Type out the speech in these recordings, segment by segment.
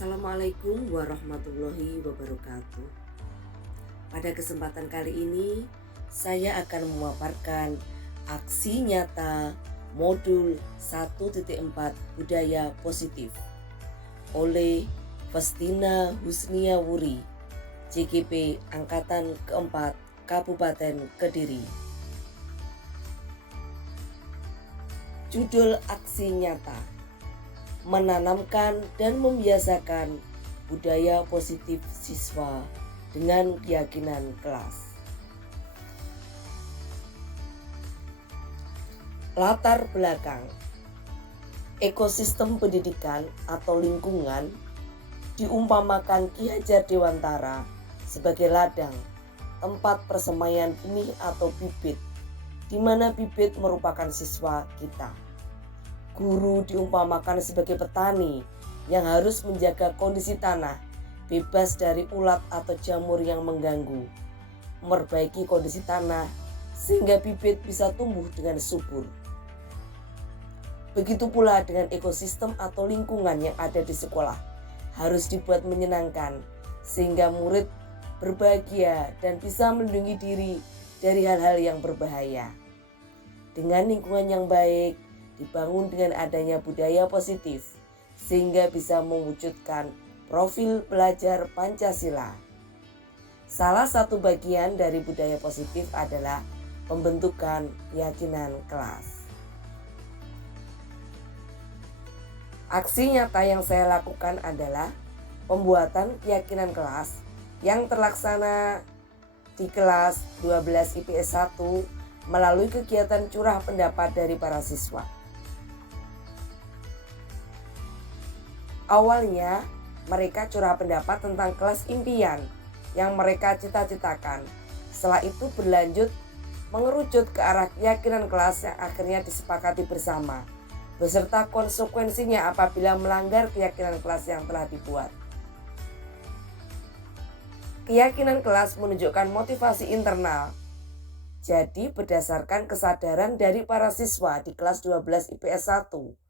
Assalamualaikum warahmatullahi wabarakatuh. Pada kesempatan kali ini, saya akan memaparkan aksi nyata modul 1.4 Budaya Positif oleh Festina Husnia Wuri, JGP Angkatan keempat Kabupaten Kediri. Judul aksi nyata: menanamkan dan membiasakan budaya positif siswa dengan keyakinan kelas. Latar belakang: ekosistem pendidikan atau lingkungan diumpamakan Ki Hajar Dewantara sebagai ladang, tempat persemaian benih atau bibit, di mana bibit merupakan siswa kita. Guru diumpamakan sebagai petani yang harus menjaga kondisi tanah bebas dari ulat atau jamur yang mengganggu, memperbaiki kondisi tanah sehingga bibit bisa tumbuh dengan subur. Begitu pula dengan ekosistem atau lingkungan yang ada di sekolah, harus dibuat menyenangkan sehingga murid berbahagia dan bisa melindungi diri dari hal-hal yang berbahaya. Dengan lingkungan yang baik dibangun dengan adanya budaya positif sehingga bisa mewujudkan profil pelajar Pancasila. Salah satu bagian dari budaya positif adalah pembentukan keyakinan kelas. Aksi nyata yang saya lakukan adalah pembuatan keyakinan kelas yang terlaksana di kelas 12 IPS 1 melalui kegiatan curah pendapat dari para siswa. Awalnya mereka curah pendapat tentang kelas impian yang mereka cita-citakan. Setelah itu berlanjut mengerucut ke arah keyakinan kelas yang akhirnya disepakati bersama, beserta konsekuensinya apabila melanggar keyakinan kelas yang telah dibuat. Keyakinan kelas menunjukkan motivasi internal. Jadi berdasarkan kesadaran dari para siswa di kelas 12 IPS 1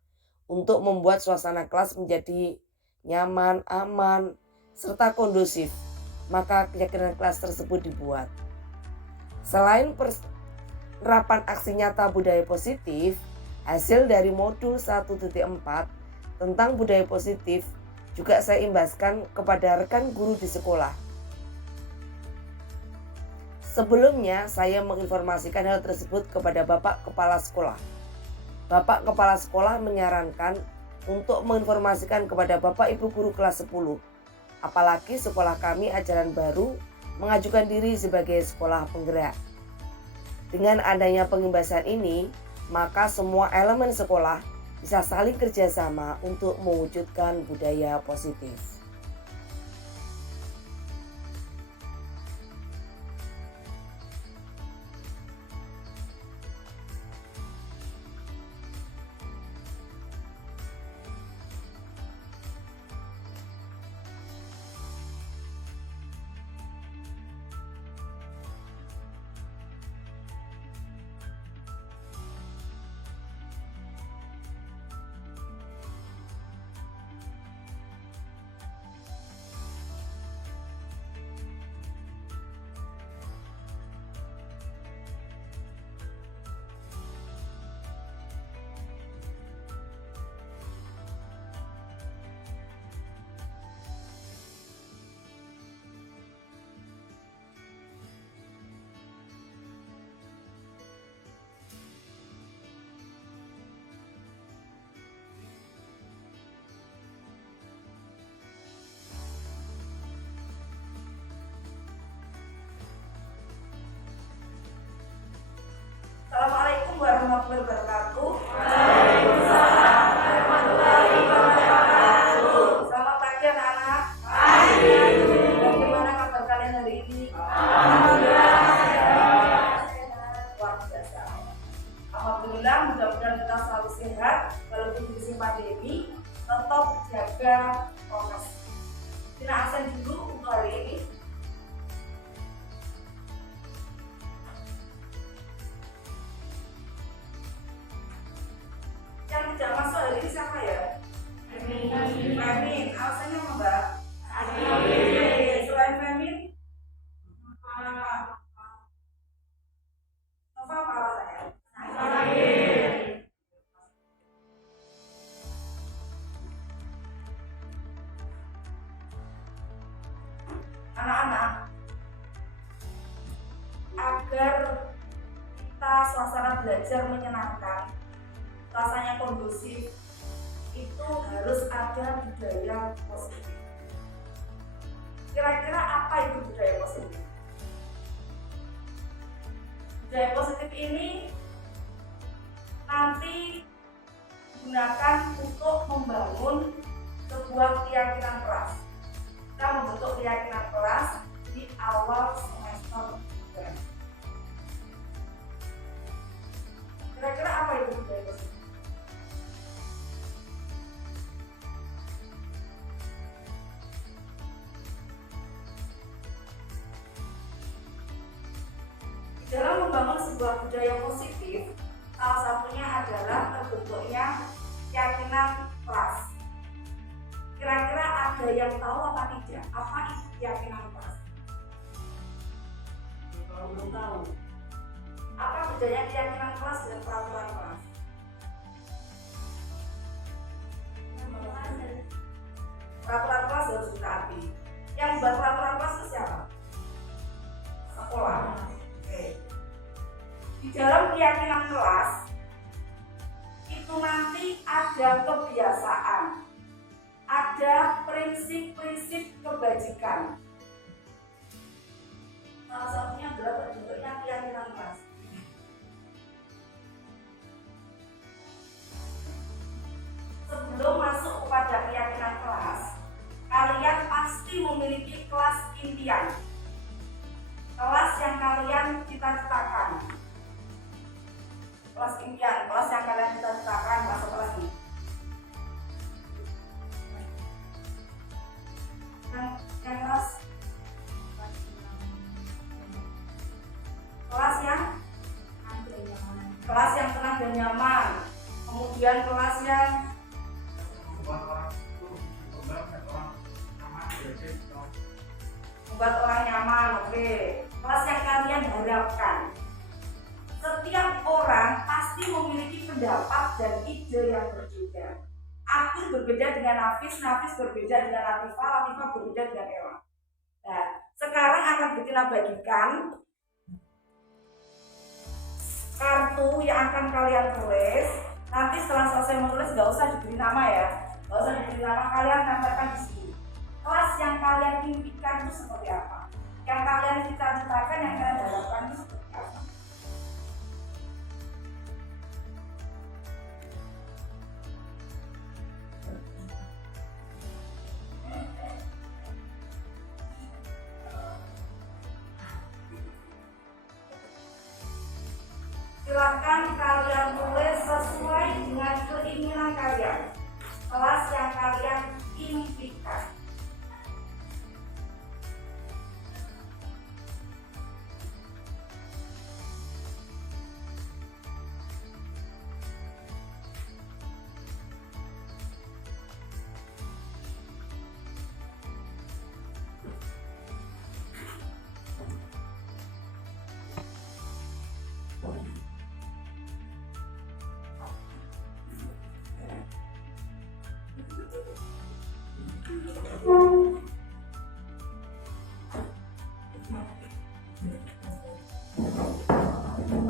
untuk membuat suasana kelas menjadi nyaman, aman, serta kondusif, maka keyakinan kelas tersebut dibuat. Selain penerapan aksi nyata budaya positif, hasil dari modul 1.4 tentang budaya positif juga saya imbaskan kepada rekan guru di sekolah. Sebelumnya saya menginformasikan hal tersebut kepada Bapak Kepala Sekolah. Bapak Kepala Sekolah menyarankan untuk menginformasikan kepada Bapak Ibu Guru kelas 10. Apalagi sekolah kami ajaran baru mengajukan diri sebagai sekolah penggerak. Dengan adanya pengimbasan ini, maka semua elemen sekolah bisa saling kerjasama untuk mewujudkan budaya positif. Assalamualaikum warahmatullahi wabarakatuh. Waalaikumsalam warahmatullahi wabarakatuh. Selamat pagi anak-anak. Pagi. Bagaimana kabar kalian hari ini? Alhamdulillah sehat. Luar biasa. Alhamdulillah, mudah-mudahan kita selalu sehat walaupun di musim pandemi. Tetap jaga prokes. Kita absen dulu untuk hari ini. Yang tidak masuk hari ini siapa ya? Amin. Absennya membaik. agar kita suasana belajar menyenangkan, rasanya kondusif, itu harus ada budaya positif. Kira-kira apa itu budaya positif? Budaya positif ini nanti digunakan untuk membangun sebuah keyakinan kelas. Kita membentuk keyakinan kelas di awal semester 3. Kira-kira apa itu budaya positif? Dalam membangun sebuah budaya positif, salah satunya adalah terbentuknya keyakinan kelas. Kira-kira ada yang tahu apa tidak? Apa itu keyakinan kelas? Belum tahu. Apa bedanya keyakinan kelas dan peraturan kelas? Peraturan kelas harus ditaati. Yang membuat peraturan kelas itu siapa? Sekolah. Oke. Di dalam keyakinan kelas itu nanti ada kebiasaan, ada prinsip-prinsip kebajikan. Salah satunya adalah terbentuknya keyakinan kelas. Sebelum masuk kepada keyakinan kelas, kalian pasti memiliki kelas impian. Kelas yang kalian cita-citakan. Kelas impian, kelas yang kalian cita-citakan masuk kelas ini. Yang kelas yang tenang dan nyaman. Kemudian kelas yang membuat orang nyaman. Oke. Kelas yang kalian harapkan. Setiap orang pasti memiliki pendapat dan ide yang berbeda. Aku berbeda dengan Nafis berbeda dengan Latifah berbeda dengan Ella. Nah, sekarang akan kita bagikan kartu yang akan kalian tulis. Nanti setelah selesai menulis gak usah diberi nama ya, gak usah diberi nama, kalian tempelkan di sini. Kelas yang kalian impikan itu seperti apa? Yang kalian cita-citakan, yang kalian harapkan itu seperti apa? Silakan kalian tulis sesuai dengan keinginan kalian. Kelas yang kalian impikan.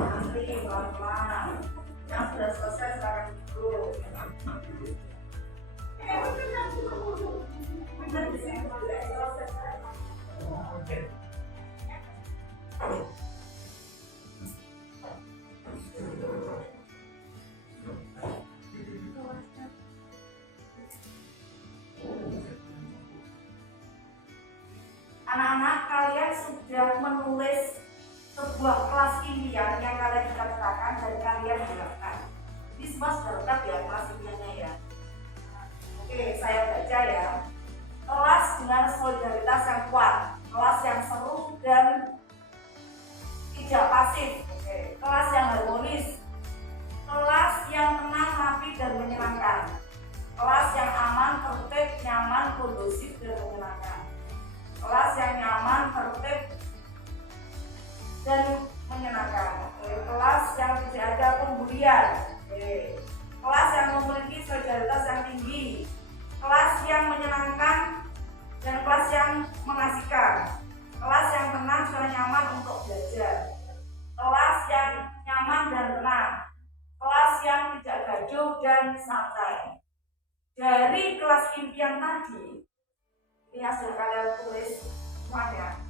Nanti pelan-pelan. Yang sudah selesai silakan duduk. Anak-anak, kalian sudah menulis sebuah kelas impian yang kalian cita-citakan dan kalian harapkan. Ini semua sudah lengkap ya kelas impiannya ya. Oke, saya baca ya. Kelas dengan solidaritas yang kuat, kelas yang seru dan tidak pasif. Oke. Kelas yang harmonis, kelas yang tenang, rapi dan menyenangkan, kelas yang aman, tertib, nyaman, kondusif dan menyenangkan, kelas yang nyaman, tertib dan menyenangkan. Kelas yang tidak ada pembulian. Kelas yang memiliki solidaritas yang tinggi, kelas yang menyenangkan dan kelas yang mengasihkan, kelas yang tenang dan nyaman untuk belajar, santai. Dari kelas impian tadi, ini hasil kalian tulis semuanya.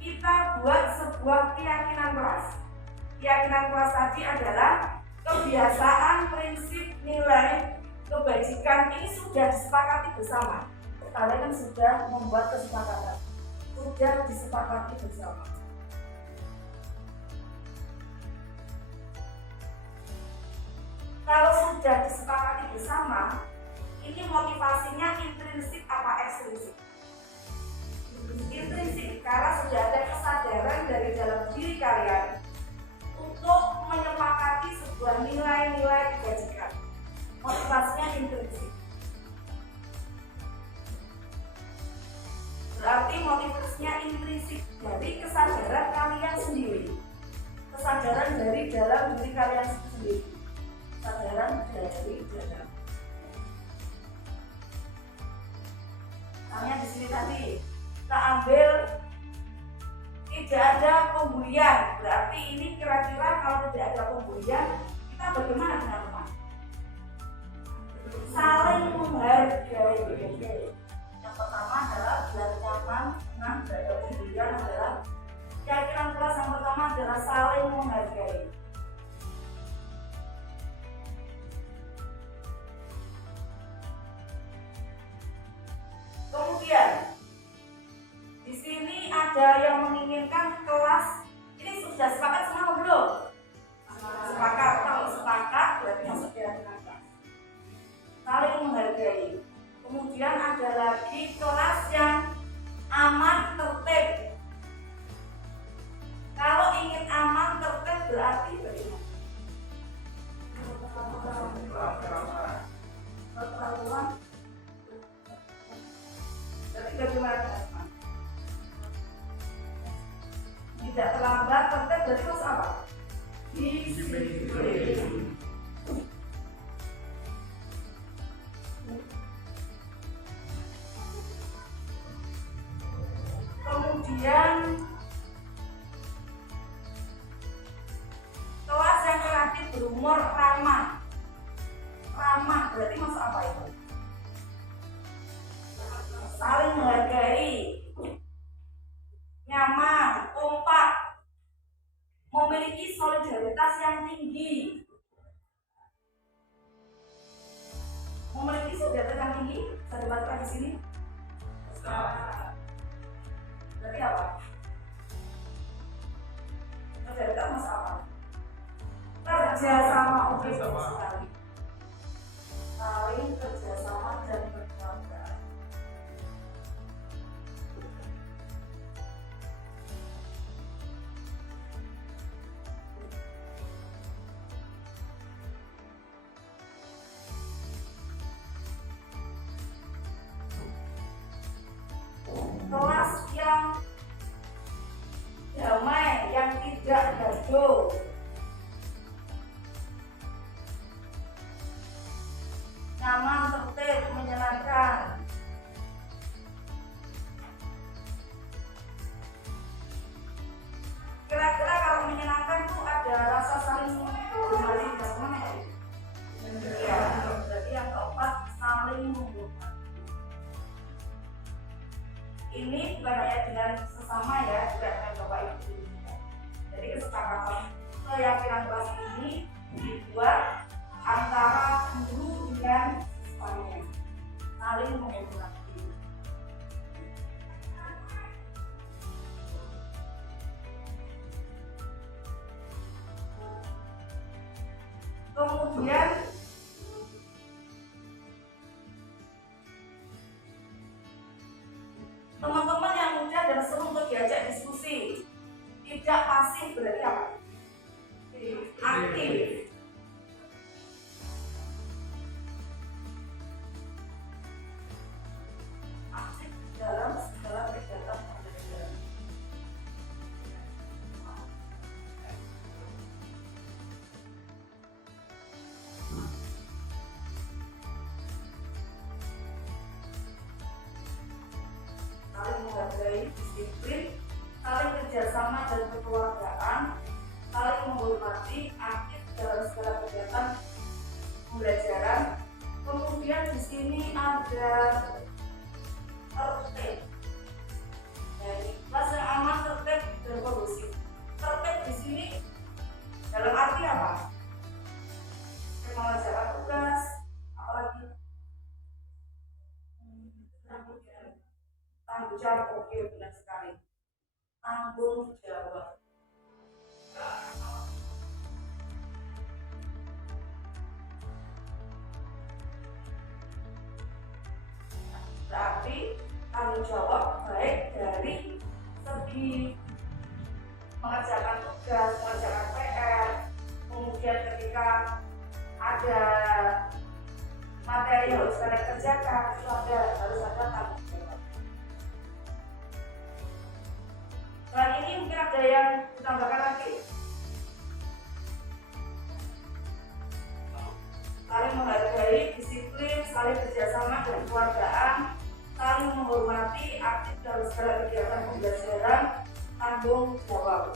Kita buat sebuah keyakinan kelas. Keyakinan kelas tadi adalah kebiasaan, prinsip, nilai, kebajikan ini sudah disepakati bersama. Kalian kan sudah membuat kesepakatan, sudah disepakati bersama. Kalau sudah disepakati bersama, ini motivasinya intrinsik apa ekstrinsik? Intrinsik, karena sudah ada kesadaran dari dalam diri kalian untuk menyepakati sebuah nilai-nilai kebajikan. Motivasinya intrinsik. Berarti motivasinya intrinsik dari kesadaran kalian sendiri. Kesadaran dari dalam diri kalian sendiri. Kesadaran dari dalam. Misalnya di sini tadi kita ambil tidak ada pembulian, berarti ini kira-kira kalau tidak ada pembulian kita bagaimana dengan teman? Saling menghargai. Yang pertama adalah biar nyaman, tenang, tidak ada pembulian adalah keyakinan kelas yang pertama adalah saling menghargai. Kemudian di sini ada yang menginginkan kelas ini sudah sepakat semua belum? Sepakat. Kalau sepakat berarti masuk keyakinan kelas. Saling menghargai. Kemudian ada lagi kelas yang aman tertib. Kalau ingin aman tertib berarti bagaimana? Peraturan. Berarti bagaimana? Tidak terlambat, tertib berarti harus apa? Disiplin. Kemudian kelas yang relatif berumur ramah. Ramah berarti masuk apa itu? Saling menghargai, nyaman, kompak, memiliki solidaritas yang tinggi. Memiliki solidaritas yang tinggi, saya baca di sini. Berarti apa? Solidaritas maksud apa? Kerja sama, oke sekali. Saling kerjasama dan berbangga. Kelas yang damai, yang tidak gaduh. Nyaman, tertib, menyenangkan. Kira-kira kalau menyenangkan itu ada rasa saling menghormati bagaimana ya? Iya, berarti yang keempat saling menghormati. Ini bukan hanya dengan sesama ya, juga dengan Bapak Ibu. Jadi kesepakatan keyakinan kelas ini dibuat antara guru dengan siswanya, saling menghormati. Kemudian teman-teman yang muda dan seru untuk diajak diskusi, tidak pasif berarti apa? Aktif. Aktif dalam segala kegiatan pembelajaran. Saling menghargai, disiplin, saling kerjasama dan kekeluargaan, saling menghormati, aktif dalam segala kegiatan pembelajaran. Kemudian di sini ada tertib. Jadi kelas yang aman, tertib, dan kondusif. Tertib di sini dalam arti apa? Mengerjakan tugas, apalagi tanggung jawab. Oke, benar sekali. Tanggung jawab. Berarti tanggung jawab baik dari segi mengerjakan tugas, mengerjakan PR, kemudian ketika ada materi yang harus kalian kerjakan, itu harus ada tanggung jawab. Selain ini mungkin ada yang ditambahkan lagi. Saling menghargai, disiplin, saling kerjasama dan keluargaan, saling menghormati, aktif dalam segala kegiatan pembelajaran, tanggung jawab.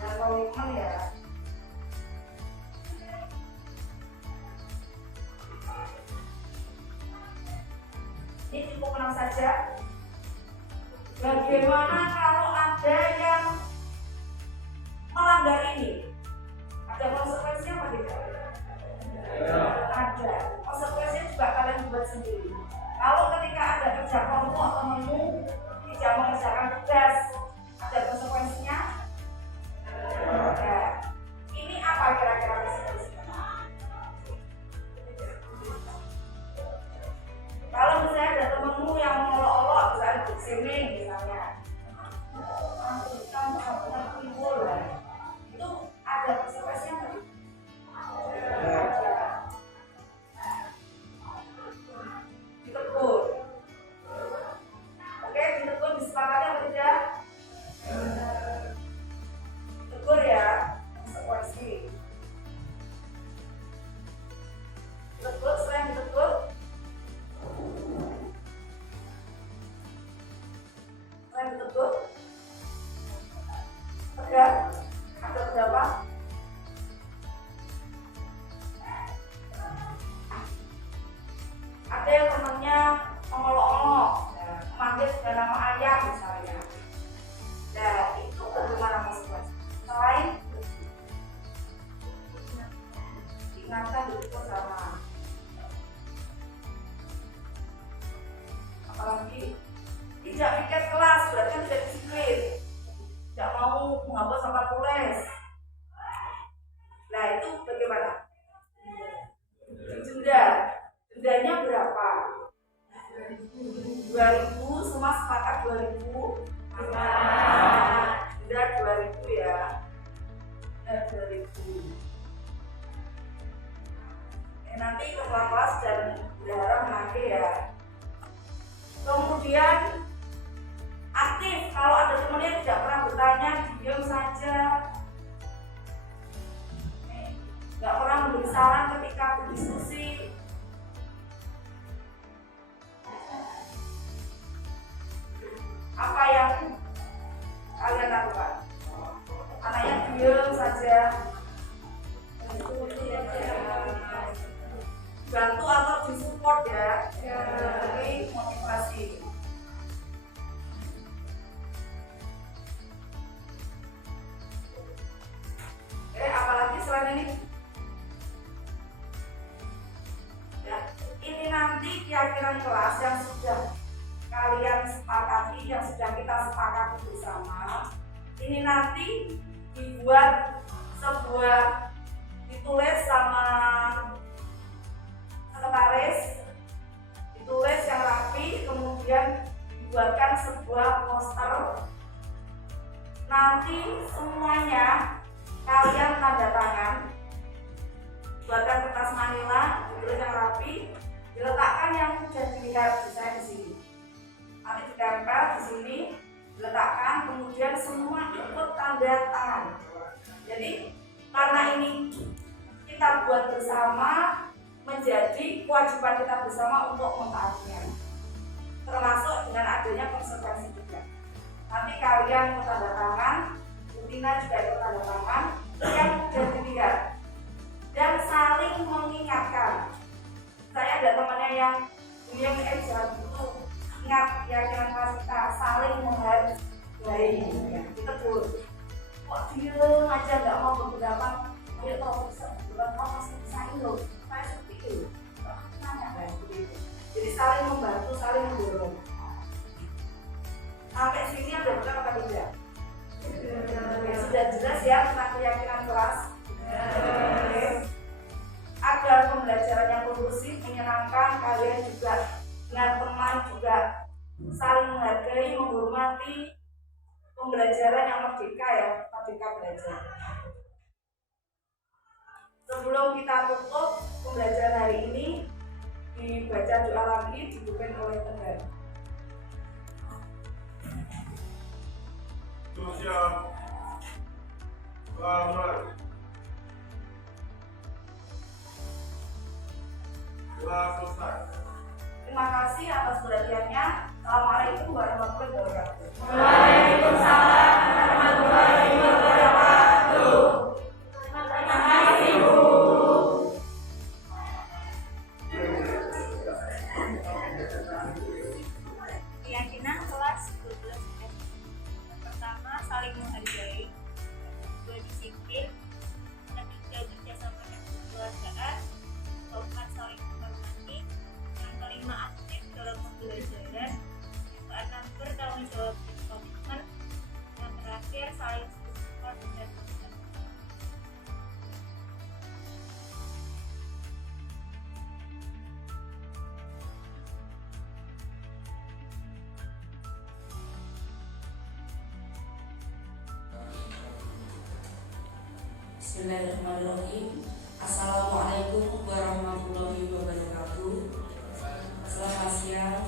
Dan komitmen ya. Ini cukup menang saja. Bagaimana kalau ada yang melanggar ini? Ada konsekuensinya apa tidak? Ada. Konsekuensinya juga kalian buat sendiri. Kalau ketika ada kerja kelompok temanmu tidak mengerjakan tugas, ada konsekuensinya? Ada. Ini apa kira-kira konsekuensinya? Kalau misalnya ada temanmu yang mengolok-olok, misalnya berseming misalnya, kamu benar timbul lah. Itu ada konsekuensinya nggak? Ada. Ditegur. Oke, ditegur disepakati apa tidak? Ditegur ya, konsekuensi. Ditegur, selain ditegur, ada berapa? Ada yang temannya mengolok-olok, memanggil dengan nama ayah misalnya. Nah, itu bagaimana konsekuensi? Selain diingatkan itu sama, apalagi tidak piket kelas, berarti tidak disiplin, tidak mau menghapus sampah tulis. Nah, itu bagaimana? Denda. Dendanya berapa? 2.000, semua sepakat 2.000. Denda 2.000 ya. Denda 2.000. Nanti kepala kelas dan bendahara menagih ya. Kemudian aktif, kalau ada temannya tidak pernah bertanya, diam saja, nggak pernah memberi saran ketika berdiskusi. Apa yang kalian lakukan? Anaknya diam saja, bantu atau disupport ya, beri motivasi. Apalagi selain ini? Ya, ini nanti keyakinan kelas yang sudah kalian sepakati, yang sudah kita sepakati bersama. Ini nanti dibuat sebuah, ditulis sama sekretaris, ditulis yang rapi, kemudian dibuatkan sebuah poster. Nanti semuanya kalian tanda tangan, buatkan kertas manila, ditulis yang rapi, diletakkan yang sudah dilihat misalnya di sini. Nanti ditempel di sini, diletakkan, kemudian semua ikut tanda tangan. Jadi karena ini kita buat bersama, menjadi kewajiban kita bersama untuk mentaatinya, termasuk dengan adanya konsekuensi juga. Nanti kalian tanda tangan, Tina juga ikut tanda tangan yang sudah dilihat, dan saling mengingatkan ingat keyakinan kelas kita saling menghargai, ya, ditegur. Kok dia ngajar nggak mau beberapa, ayo kalau bisa beberapa kamu masih bisa loh, kayak seperti itu. Nanya kan begitu. Jadi saling membantu, saling mendorong. Sampai sini ada benar apa tidak? Ya, sudah jelas ya tentang keyakinan kelas. Agar pembelajaran yang kondusif, menyenangkan, kalian juga dengan teman juga saling menghargai, menghormati pembelajaran yang merdeka ya, merdeka belajar. Sebelum kita tutup pembelajaran hari ini, dibaca doa lagi dipimpin oleh Tegar. Terima kasih atas perhatiannya. Assalamualaikum warahmatullahi wabarakatuh. Waalaikumsalam warahmatullahi wabarakatuh. Terima kasih, Bu. Keyakinan kelas 12. Pertama, saling menghargai. Kedua, disiplin. Ketiga, kerjasama dan kekeluargaan. Keempat, saling menghormati. Yang kelima, aktif dalam pembelajaran. Yang keenam, bertanggung jawab dan komitmen. Yang terakhir, saling support dan berbagi. Bismillahirrahmanirrahim. Assalamualaikum warahmatullahi wabarakatuh. Selamat siang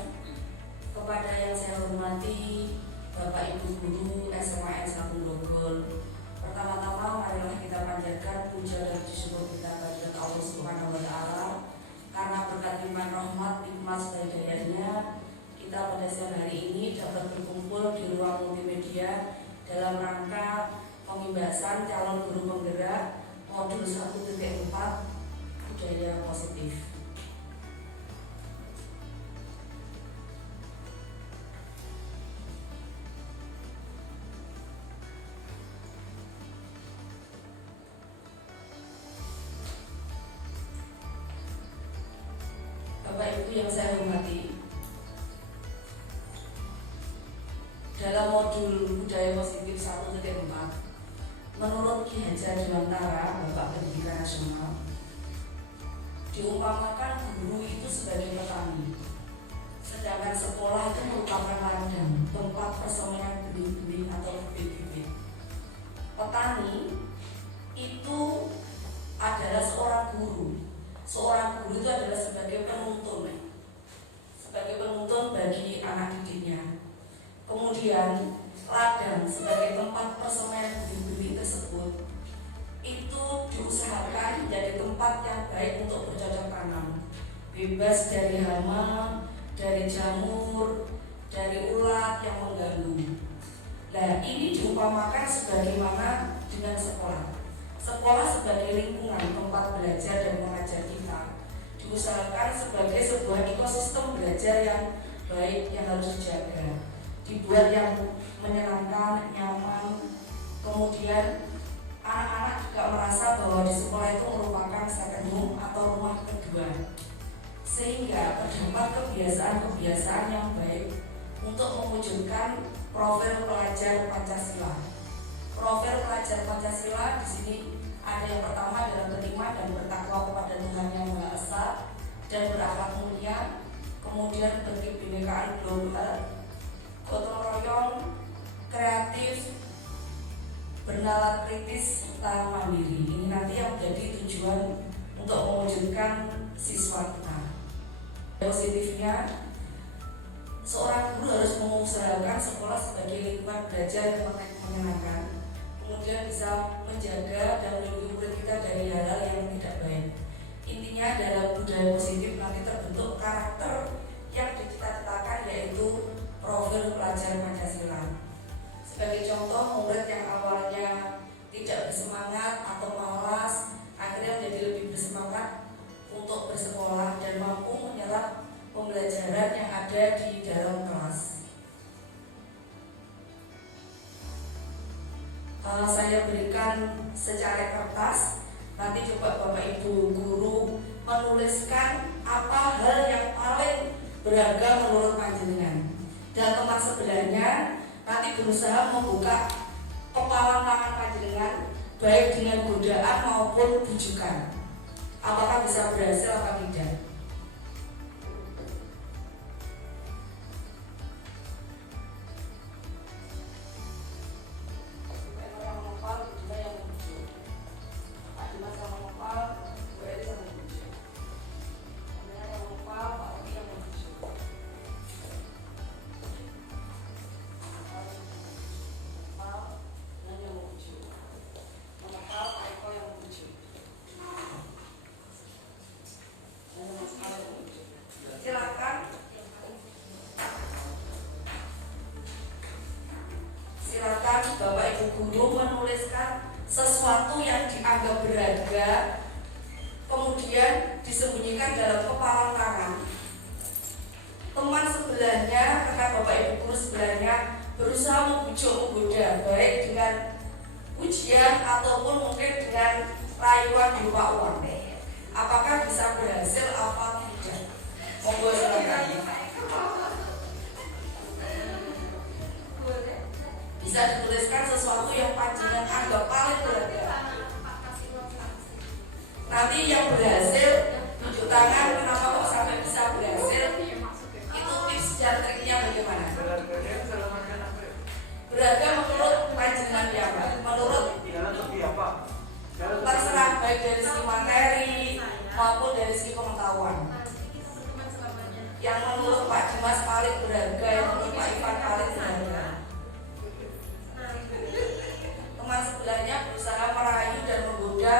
kepada yang saya hormati Bapak Ibu Guru SMA N1 Grogol. Pertama-tama marilah kita panjatkan puja dan syukur kita kepada Allah Subhanahu wa taala karena berkat limpahan rahmat, nikmat dan hidayahnya kita pada siang hari ini dapat berkumpul di ruang multimedia dalam rangka pembahasan calon guru penggerak modul 1.4 budaya positif. Bapak Ibu yang saya hormati, dalam modul budaya positif 1.4 menurut Ki Hajar Dewantara, Bapak Pendidikan Nasional, diumpamakan guru itu sebagai petani, sedangkan sekolah itu merupakan ladang, tempat persemayan benih-benih atau bibit-bibit. Petani itu adalah seorang guru. Seorang guru itu adalah sebagai penuntun bagi anak didiknya. Kemudian ladang sebagai tempat persemaian benih-benih tersebut itu diusahakan menjadi tempat yang baik untuk bercocok tanam, bebas dari hama, dari jamur, dari ulat yang mengganggu. Nah, ini diumpamakan sebagaimana dengan sekolah. Sekolah sebagai lingkungan tempat belajar dan mengajar kita diusahakan sebagai sebuah ekosistem belajar yang baik yang harus dijaga, dibuat yang menyenangkan, nyaman. Kemudian anak-anak juga merasa bahwa di sekolah itu merupakan second home atau rumah kedua, sehingga terdapat kebiasaan-kebiasaan yang baik untuk mewujudkan profil pelajar Pancasila. Profil pelajar Pancasila di sini ada yang pertama adalah beriman dan bertakwa kepada Tuhan Yang Maha Esa dan berakhlak mulia, kemudian berkebinekaan global, gotong royong, kreatif, bernalar kritis serta mandiri. Ini nanti yang menjadi tujuan untuk mewujudkan siswa kita. Positifnya, seorang guru harus mengusahakan sekolah sebagai lingkungan belajar yang menyenangkan, kemudian bisa menjaga dan melindungi murid kita dari hal-hal yang tidak baik. Intinya dalam budaya positif nanti terbentuk karakter yang dicita-citakan, yaitu profil pelajar Pancasila. Sebagai contoh, murid yang awalnya tidak bersemangat atau malas akhirnya menjadi lebih bersemangat untuk bersekolah dan mampu menyerap pembelajaran yang ada di dalam kelas. saya berikan secari kertas. Nanti coba Bapak Ibu guru menuliskan apa hal yang paling berharga menurut panjenengan. Dan tempat sebelahnya nanti berusaha membuka kepala tangan panjenengan baik dengan godaan maupun bujukan. Apakah bisa berhasil atau tidak? Silakan Bapak Ibu guru menuliskan sesuatu yang dianggap berharga, kemudian disembunyikan dalam kepala tangan. Teman sebelahnya, rekan Bapak Ibu guru sebelahnya berusaha membujuk menggoda, baik dengan pujian ataupun mungkin dengan rayuan berupa uang. Apakah bisa berhasil apa tidak? Monggo silakan. Bisa dituliskan sesuatu yang panjenengan anggap paling berharga. Nanti yang berhasil tunjuk tangan. Kenapa kok sampai bisa berhasil? Itu tips dan triknya bagaimana? Berharga menurut panjenengan ya Pak? Menurut terserah, baik dari segi materi maupun dari segi pengetahuan. Yang menurut Pak Dimas paling berharga, yang menurut Pak Ivan paling berharga. Teman sebelahnya berusaha merayu dan menggoda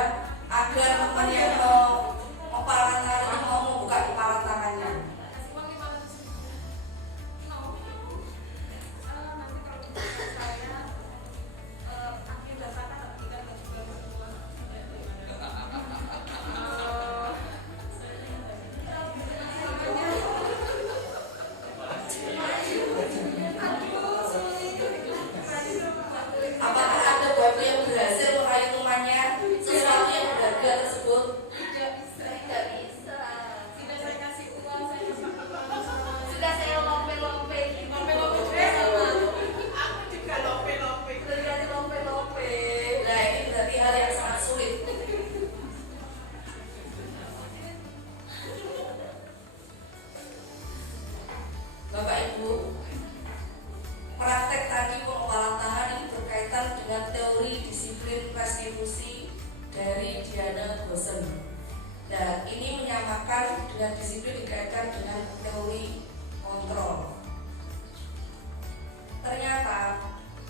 agar teman yang mau kepala tangan mau membuka kepala tangannya. Apakah ada bapak yang berhasil merayu temannya sesuatu yang berharga tersebut? Tidak bisa. Sudah saya kasih uang, saya Sudah saya lompe-lompe juga sama. Aku juga lope-lope. Sudah dikasih lompe-lompe. Nah ini berarti hal yang sangat sulit. Bapak Ibu, praktek tadi pengepalan tangan ini berkaitan dengan teori disiplin restitusi dari Diana Gosen. Nah, ini menyamakan dengan disiplin dikaitkan dengan teori kontrol. Ternyata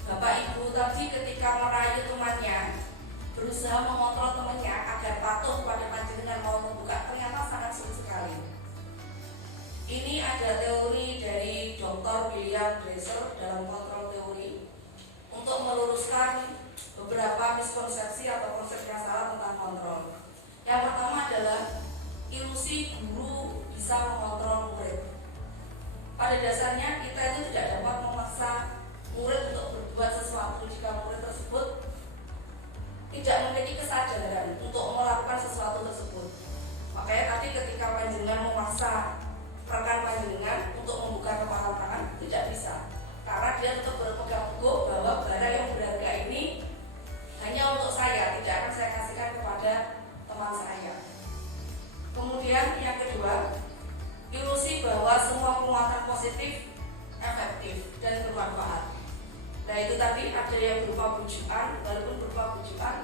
Bapak Ibu tadi ketika merayu temannya berusaha mengontrol temannya agar patuh pada panjenengan mau membuka, ternyata sangat sulit sekali. Ini ada teori dari Dr. William Glasser dalam kontrol teori untuk meluruskan beberapa miskonsepsi atau konsep yang salah tentang kontrol. Yang pertama adalah ilusi guru bisa mengontrol murid. Pada dasarnya kita itu tidak dapat memaksa murid untuk berbuat sesuatu jika murid tersebut tidak memiliki kesadaran untuk melakukan sesuatu tersebut. Makanya tadi ketika panjenengan memaksa rekan panjenengan untuk membuka kepala tangan tidak bisa, karena dia tetap berpegang teguh bahwa barang yang berharga ini hanya untuk saya, tidak akan saya kasihkan kepada teman saya. Kemudian yang kedua, ilusi bahwa semua penguatan positif efektif dan bermanfaat. Nah itu tadi ada yang berupa bujukan, walaupun berupa bujukan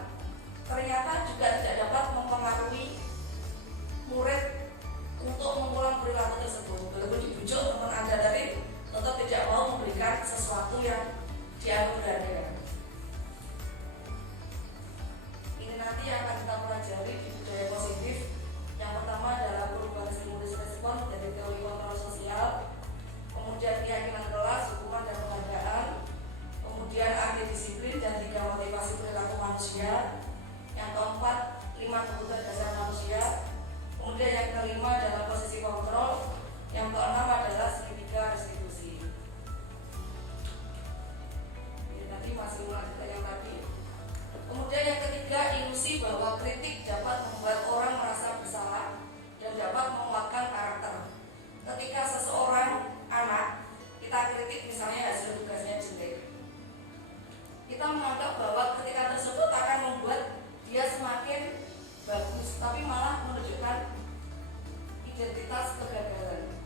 ternyata juga tidak dapat mempengaruhi murid untuk mengulang perilaku tersebut. Walaupun dibujuk teman Anda tadi tetap tidak mau memberikan sesuatu yang dianggap berharga. Ini nanti akan kita pelajari di budaya positif. Yang pertama adalah perubahan stimulus respon dari teori kontrol sosial, kemudian keyakinan kelas, hukuman dan penghargaan, kemudian anti disiplin dan 3 motivasi perilaku manusia. Yang keempat, 5 kebutuhan dasar manusia. Kemudian yang kelima adalah posisi kontrol. Yang keenam adalah segitiga restitusi. Jadi nanti masih melanjutkan yang tadi. kita menganggap bahwa ketika tersebut akan membuat dia semakin bagus, tapi malah menunjukkan identitas kegagalan.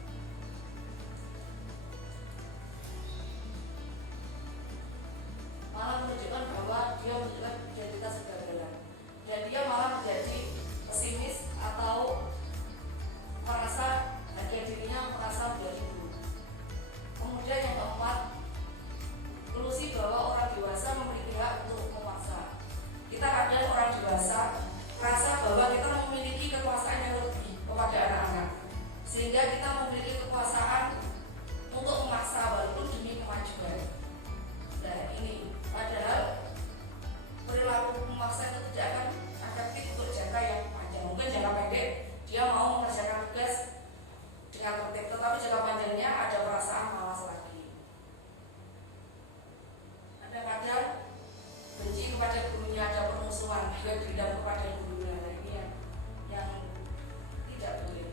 Malah menunjukkan bahwa dia menunjukkan identitas kegagalan, dan dia malah menjadi pesimis atau merasa harga dirinya merasa menjadi buruk. Kemudian yang keempat, ilusi bahwa orang dewasa memiliki hak untuk memaksa. Kita kadang orang dewasa merasa bahwa kita memiliki kekuasaan yang lebih kepada anak-anak, sehingga kita memiliki kekuasaan untuk memaksa walaupun demi kemajuan. Nah ini, padahal perilaku memaksa itu tidak akan efektif untuk jangka yang panjang. Mungkin jangka pendek dia mau mengerjakan tugas dengan tertib, tetapi jangka panjangnya ada perasaan malas lagi. Kadang-kadang benci kepada gurunya, ada permusuhan, dia dendam kepada gurunya. Nah ini yang tidak boleh.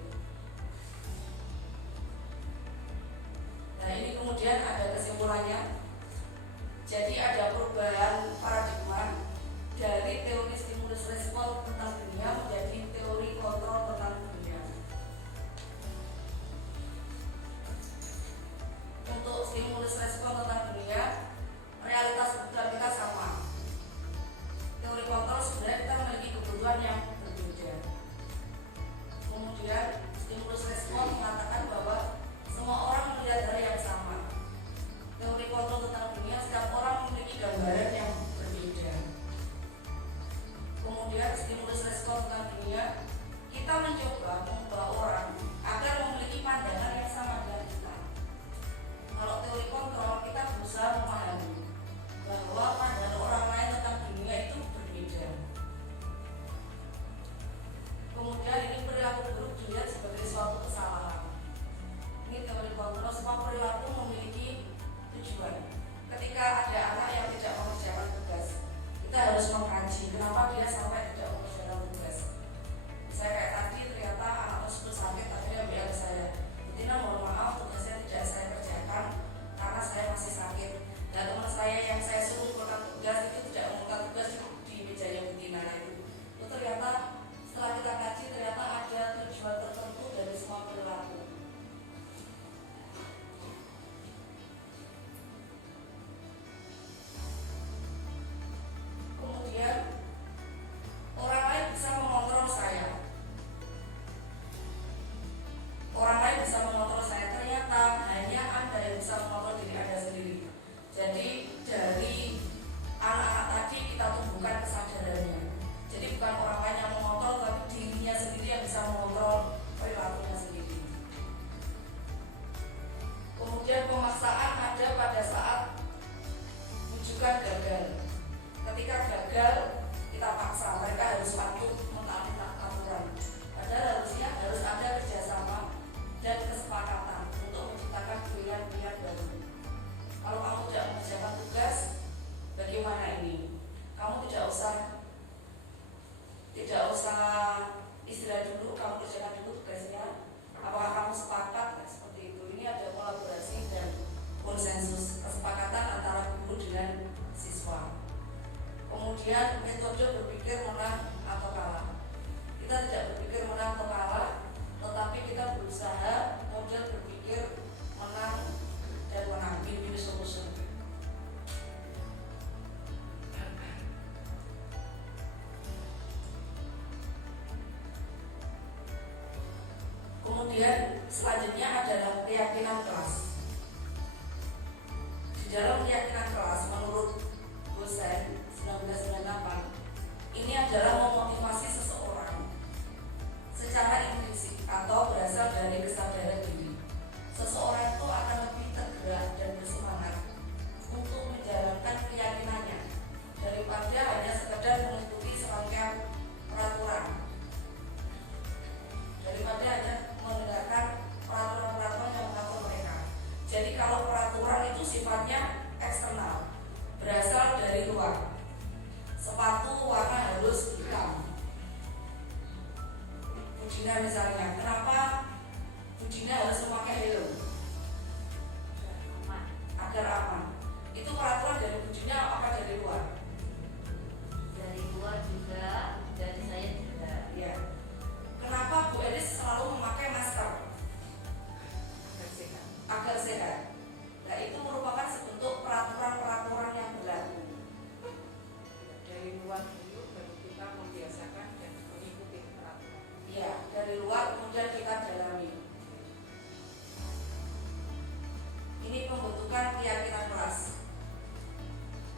Nah ini kemudian ada kesimpulannya. Jadi ada perubahan paradigma dari teori stimulus respon tentang dunia menjadi teori kontrol tentang dunia. Untuk stimulus respon tentang dunia, realitas kebutuhan kita sama. Teori kontrol sebenarnya kita memiliki kebutuhan yang berbeda. Kemudian stimulus respon mengatakan bahwa semua orang melihat hal yang sama. Teori kontrol tentang dunia, setiap orang memiliki gambaran yang berbeda. Kemudian stimulus respon tentang dunia, kita mencoba mengubah orang agar memiliki pandangan yang sama dengan kita. Kalau teori kontrol, kita berusaha memahami bahwa pandangan orang lain tentang dunia itu berbeda. Kemudian ini perilaku buruk dilihat sebagai suatu kesalahan. Ini teori kontrol, semua perilaku memiliki tujuan. Ketika ada anak yang tidak mengerjakan tugas, kita harus mengkaji kenapa dia sampai tidak mengerjakan tugas. Saya kayak tadi ternyata anak tersebut sakit, tapi dia bilang ke saya, "Tina, mohon maaf, tugasnya tidak saya kerjakan karena saya masih sakit." Dan teman saya yang saya suruh mengumpulkan tugas itu tidak mengumpulkan tugas di mejanya Tina. Nah itu ternyata setelah kita kaji ternyata ada tujuan tertentu dari semua perilaku. Kemudian orang lain bisa mengontrol saya. Orang lain bisa mengontrol saya. Ternyata hanya Anda yang bisa mengontrol diri Anda sendiri. Jadi dari anak-anak tadi kita tumbuhkan kesadarannya. Jadi bukan orang lain yang mengontrol, tapi dirinya sendiri yang bisa mengontrol perilakunya sendiri. Kemudian pemaksaan ada pada saat rujukan gagal. Ketika gagal, kita paksa mereka harus patuh mentaati aturan. Padahal harusnya harus ada kerjasama dan kesepakatan untuk menciptakan pilihan-pilihan baru. Kalau kamu tidak mengerjakan tugas, bagaimana ini? Kamu tidak usah istirahat dulu, kamu kerjakan dulu tugasnya. Apakah kamu sepakat? Nah, seperti itu. Ini ada kolaborasi dan konsensus, kesepakatan antara guru dengan siswa. Kemudian metode berpikir menang atau kalah. Kita tidak berpikir menang atau kalah, tetapi kita berusaha model berpikir menang dan menang, win-win solution. Kemudian selanjutnya adalah keyakinan kelas. Di dalam keyakinan kelas menurut dosen 1998, ini adalah memotivasi seseorang secara intrinsik atau berasal dari kesadaran diri. Seseorang itu akan lebih tergerak dan bersemangat untuk menjalankan keyakinannya daripada hanya sekedar mengikuti serangkaian peraturan, daripada hanya menggunakan peraturan-peraturan yang mengatur mereka. Jadi kalau peraturan itu sifatnya eksternal, berasal dari luar. Sepatu warna harus hitam. Budina misalnya, kenapa Budina harus memakai helm? Agar aman. Itu peraturan dari Budina apa dari luar?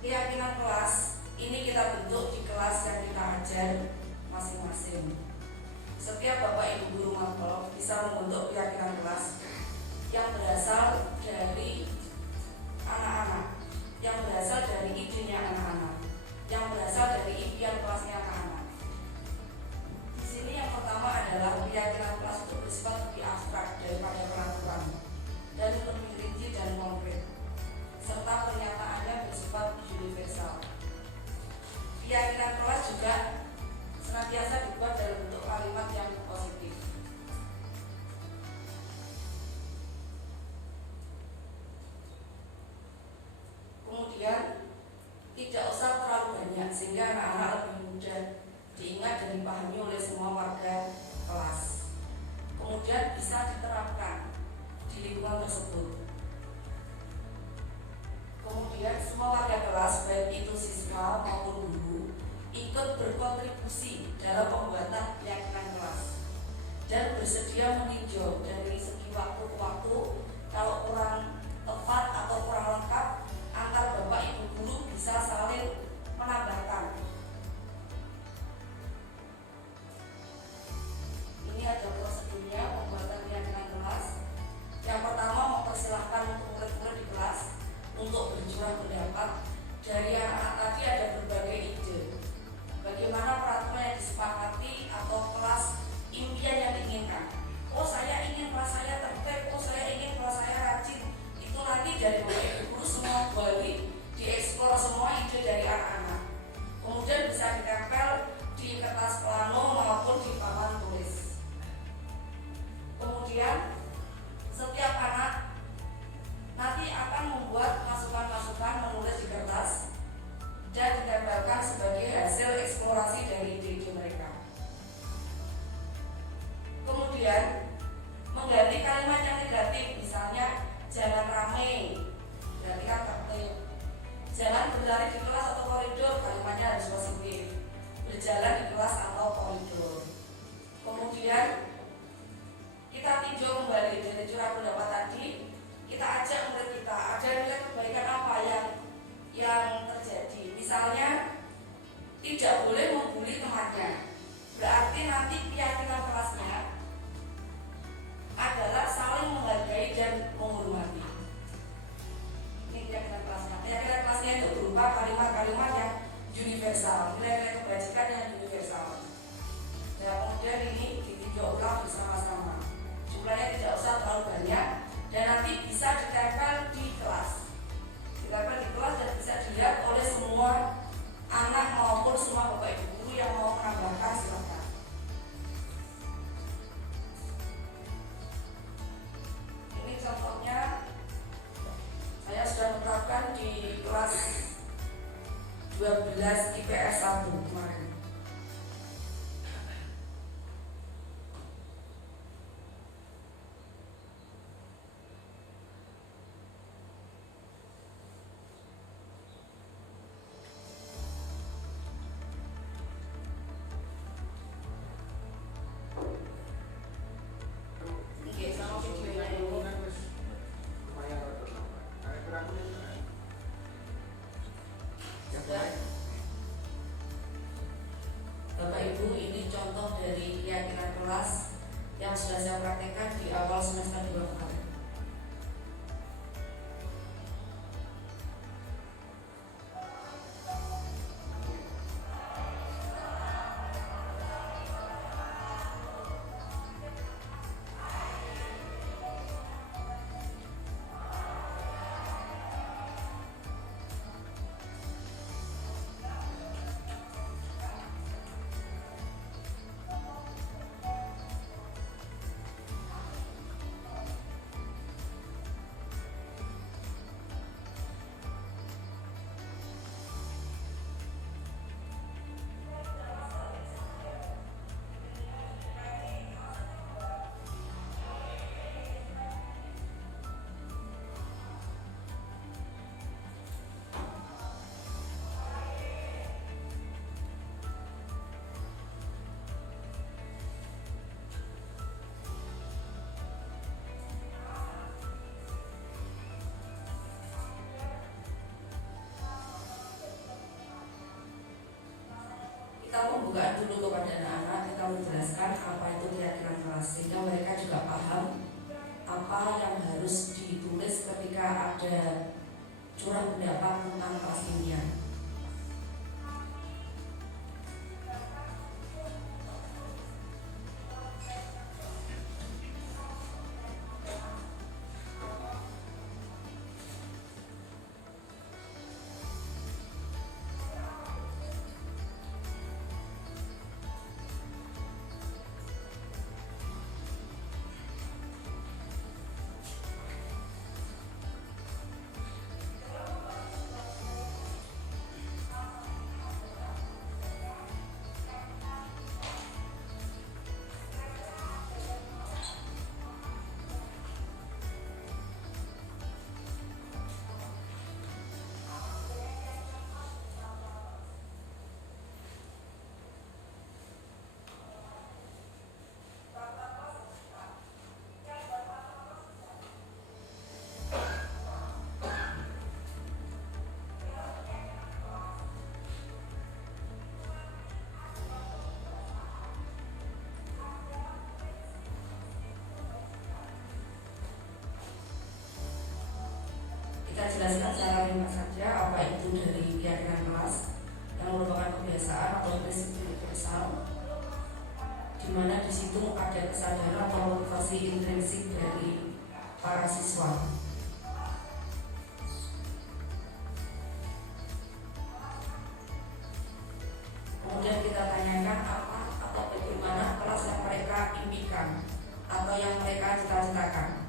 keyakinan kelas ini kita bentuk di kelas yang kita ajar masing-masing. Setiap Bapak Ibu guru mapel bisa membentuk keyakinan kelas yang berasal dari anak-anak, yang berasal dari idenya anak-anak, yang berasal dari impian kelasnya anak-anak. Di sini yang pertama adalah keyakinan kelas itu bersifat lebih abstrak daripada peraturan dan lebih rinci dan konkret, serta pernyataannya bersifat universal. Keyakinan kelas juga senantiasa dibuat dalam bentuk kalimat yang positif. Kemudian tidak usah terlalu banyak sehingga anak-anak lebih mudah diingat dan dipahami oleh semua warga kelas. Kemudian bisa diterapkan di lingkungan tersebut. Kemudian semua warga kelas, baik itu siswa maupun guru, ikut berkontribusi dalam pembuatan keyakinan kelas dan bersedia meninjau dari segi waktu ke waktu kalau kurang tepat atau kurang lengkap, antar Bapak Ibu guru bisa saling menambahkan. Ini ada prosedurnya pembuatan keyakinan kelas. Yang pertama, mempersilahkan untuk murid-murid di kelas untuk bercurah pendapat. Dari anak-anak tadi ada berbagai ide bagaimana peraturan yang disepakati atau kelas impian yang diinginkan. Oh, saya ingin kelas saya tertib, oh saya ingin kelas saya rajin. Itu nanti dari Bapak Ibu guru semua balik dieksplor semua ide dari anak-anak. Kemudian bisa ditempel di kertas plano maupun di papan tulis. Kemudian setiap anak nanti akan membuat masukan-masukan menulis di kertas dan ditempelkan sebagai hasil eksplorasi dari ide-ide mereka. Kemudian mengganti kalimat yang negatif, misalnya jangan ramai, berarti kan tertib. Jangan berlari di kelas atau koridor, kalimatnya harus positif. Berjalan di kelas atau koridor. Kemudian kita tinjau kembali dari curah pendapat tadi. Kita ajak murid kita, ada nilai kebaikan apa yang terjadi. Misalnya tidak boleh membuli temannya. Berarti nanti keyakinan kelasnya adalah saling menghargai dan menghormati. Ini keyakinan kelasnya. Keyakinan kelasnya itu berupa kalimat-kalimat yang universal, nilai-nilai kebajikan yang universal. Dan kemudian ini ditinjau ulang bersama-sama. Jumlahnya tidak usah terlalu banyak. Dan nanti bisa ditempel di kelas. Ditempel di kelas dan bisa dilihat oleh semua anak maupun semua Bapak Ibu guru yang mau menambahkan, silakan. Ini contohnya saya sudah menerapkan di kelas 12 IPS 1 kemarin. Bapak Ibu, ini contoh dari keyakinan kelas yang sudah saya praktekkan di awal semester 2 kemarin. pembukaan dulu kepada anak-anak, kita menjelaskan apa itu keyakinan kelas sehingga mereka juga paham apa yang harus ditulis ketika ada curah pendapat tentang kelas ilmiah. Kita jelaskan secara ringkas saja apa itu dari keyakinan kelas yang merupakan kebiasaan atau prinsip universal, di mana di situ ada kesadaran atau motivasi intrinsik dari para siswa. Kemudian kita tanyakan apa atau bagaimana kelas yang mereka impikan atau yang mereka cita-citakan.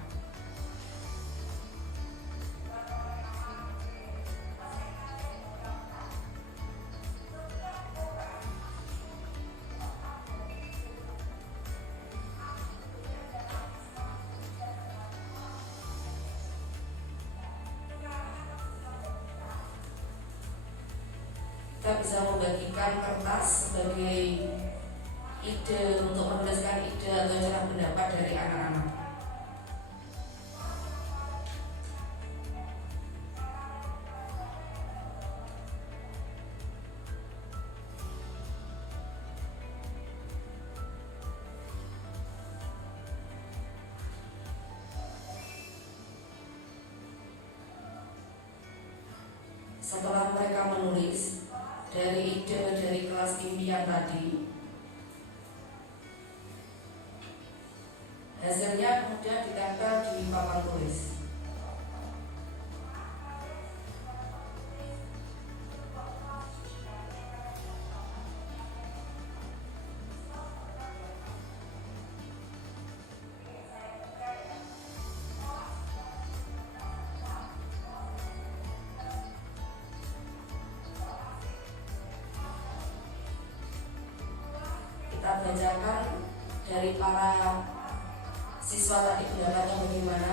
Kita bisa membagikan kertas sebagai ide untuk menuliskan ide atau cara pendapat dari anak-anak. Setelah mereka menulis dari ide dari kelas impian tadi, hasilnya kemudian ditempel di papan tulis. Kita bacakan dari para siswa tadi pendapatnya bagaimana.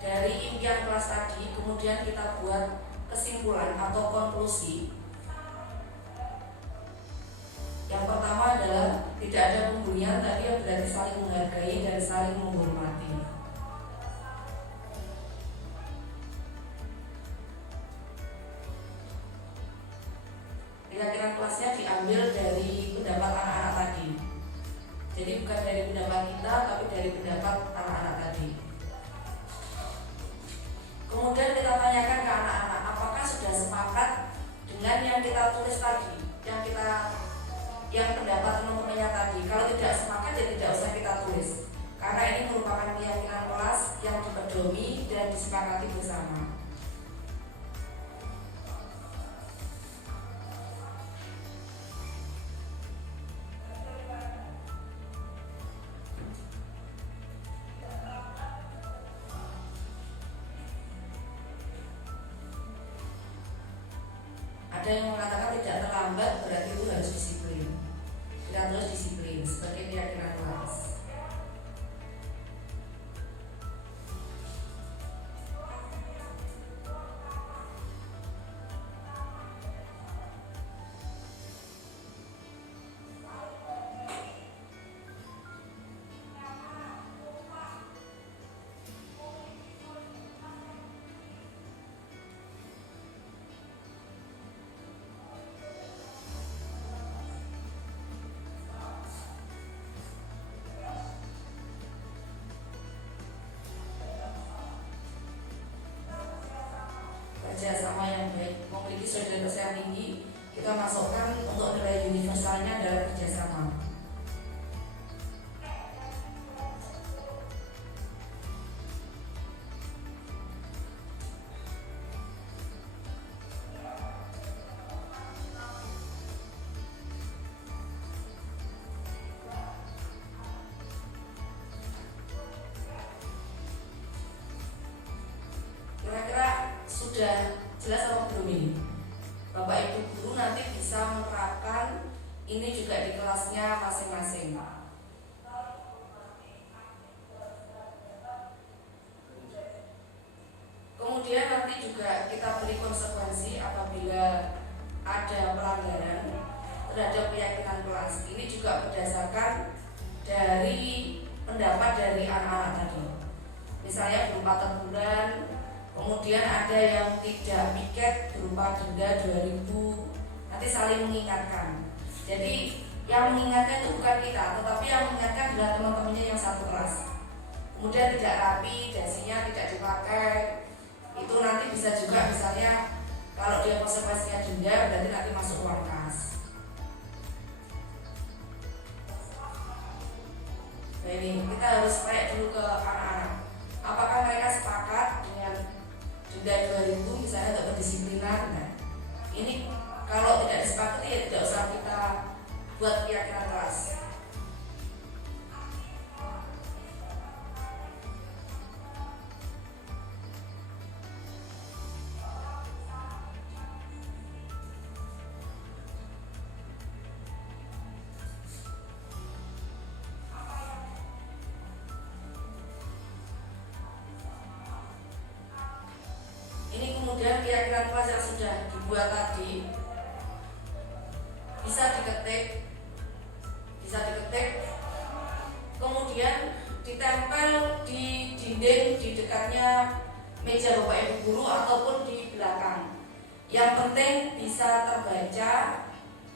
Dari impian kelas tadi, kemudian kita buat kesimpulan atau konklusi. Yang pertama adalah tidak ada pembulian, tadi yang berarti saling menghargai dan saling menghormati. Keyakinan kelasnya diambil dari pendapat anak-anak tadi. Jadi bukan dari pendapat kita, tapi dari pendapat anak-anak tadi. Kemudian kita tanyakan ke anak-anak, apakah sudah sepakat dengan yang kita tulis tadi, yang pendapat teman-temannya tadi. Kalau tidak sepakat ya tidak usah kita tulis, karena ini merupakan keyakinan kelas yang dipedomi dan disepakati bersama. Ada yang mengatakan tidak terlambat berarti itu harus disiplin. Kita terus disiplin sebagai keyakinan kelas. Kerjasama yang baik, memiliki solidaritas yang tinggi, kita masukkan untuk nilai universalnya adalah kerjasama. Kira-kira sudah jelas apa belum ini? Bapak Ibu guru nanti bisa menerapkan ini juga di kelasnya masing-masing. Kemudian nanti juga kita beri konsekuensi apabila ada pelanggaran terhadap keyakinan kelas. Ini juga berdasarkan dari pendapat dari anak-anak tadi. Misalnya berupa teguran, kemudian ada yang tidak piket berupa denda 2.000, nanti saling mengingatkan. Jadi yang mengingatkan itu bukan kita, tetapi yang mengingatkan adalah teman-temannya yang satu kelas. Kemudian tidak rapi, dasinya tidak dipakai, itu nanti bisa juga misalnya kalau dia konsekuensinya denda berarti nanti masuk uang kas. Nah ini kita harus tanya dulu ke anak-anak, apakah mereka sepakat dengan denda 2.000 misalnya untuk kedisiplinan. Nah, ini kalau tidak disepakati ya tidak usah kita buat keyakinan kelas. Kemudian keyakinan kelas yang sudah dibuat tadi bisa diketik, kemudian ditempel di dinding di dekatnya meja Bapak Ibu guru ataupun di belakang. Yang penting bisa terbaca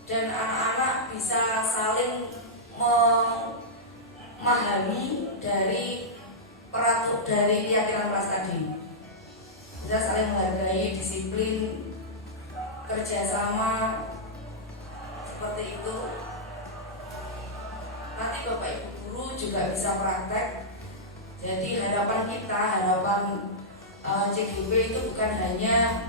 dan anak-anak bisa saling memahami dari peraturan dari keyakinan kelas tadi. Kita saling menghargai, disiplin, kerjasama, seperti itu. Nanti Bapak Ibu guru juga bisa praktek. Jadi harapan kita, harapan CGB itu bukan hanya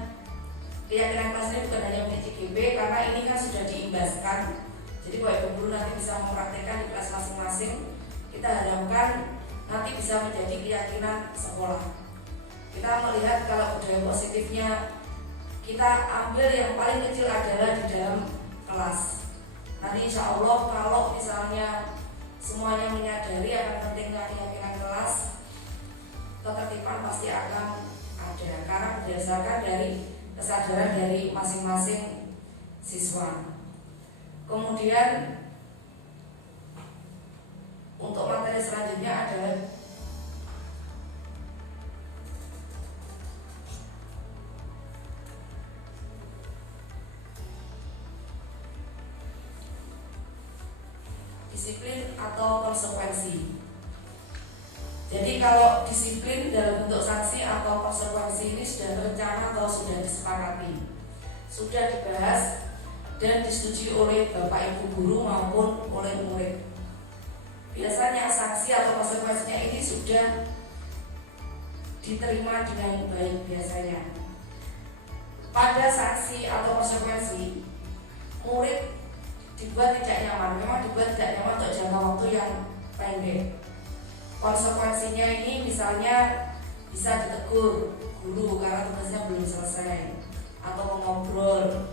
keyakinan kelas ini bukan hanya milik CGB, karena ini kan sudah diimbaskan. Jadi Bapak Ibu guru nanti bisa mempraktekkan di kelas masing-masing. Kita harapkan nanti bisa menjadi keyakinan sekolah. Kita melihat kalau budaya positifnya kita ambil yang paling kecil adalah di dalam kelas. Nanti insya Allah kalau misalnya semuanya menyadari akan pentingnya keyakinan kelas, ketertiban pasti akan ada karena berdasarkan dari kesadaran dari masing-masing siswa. Kemudian untuk materi selanjutnya adalah disiplin atau konsekuensi. Jadi kalau disiplin dalam bentuk sanksi atau konsekuensi ini sudah terencana atau sudah disepakati, sudah dibahas dan disetujui oleh Bapak Ibu guru maupun oleh murid. Biasanya sanksi atau konsekuensinya ini sudah diterima dengan baik biasanya. Pada sanksi atau konsekuensi, murid dibuat tidak nyaman, memang dibuat tidak nyaman untuk jangka waktu yang pendek. Konsekuensinya ini misalnya bisa ditegur guru karena tugasnya belum selesai, atau mengobrol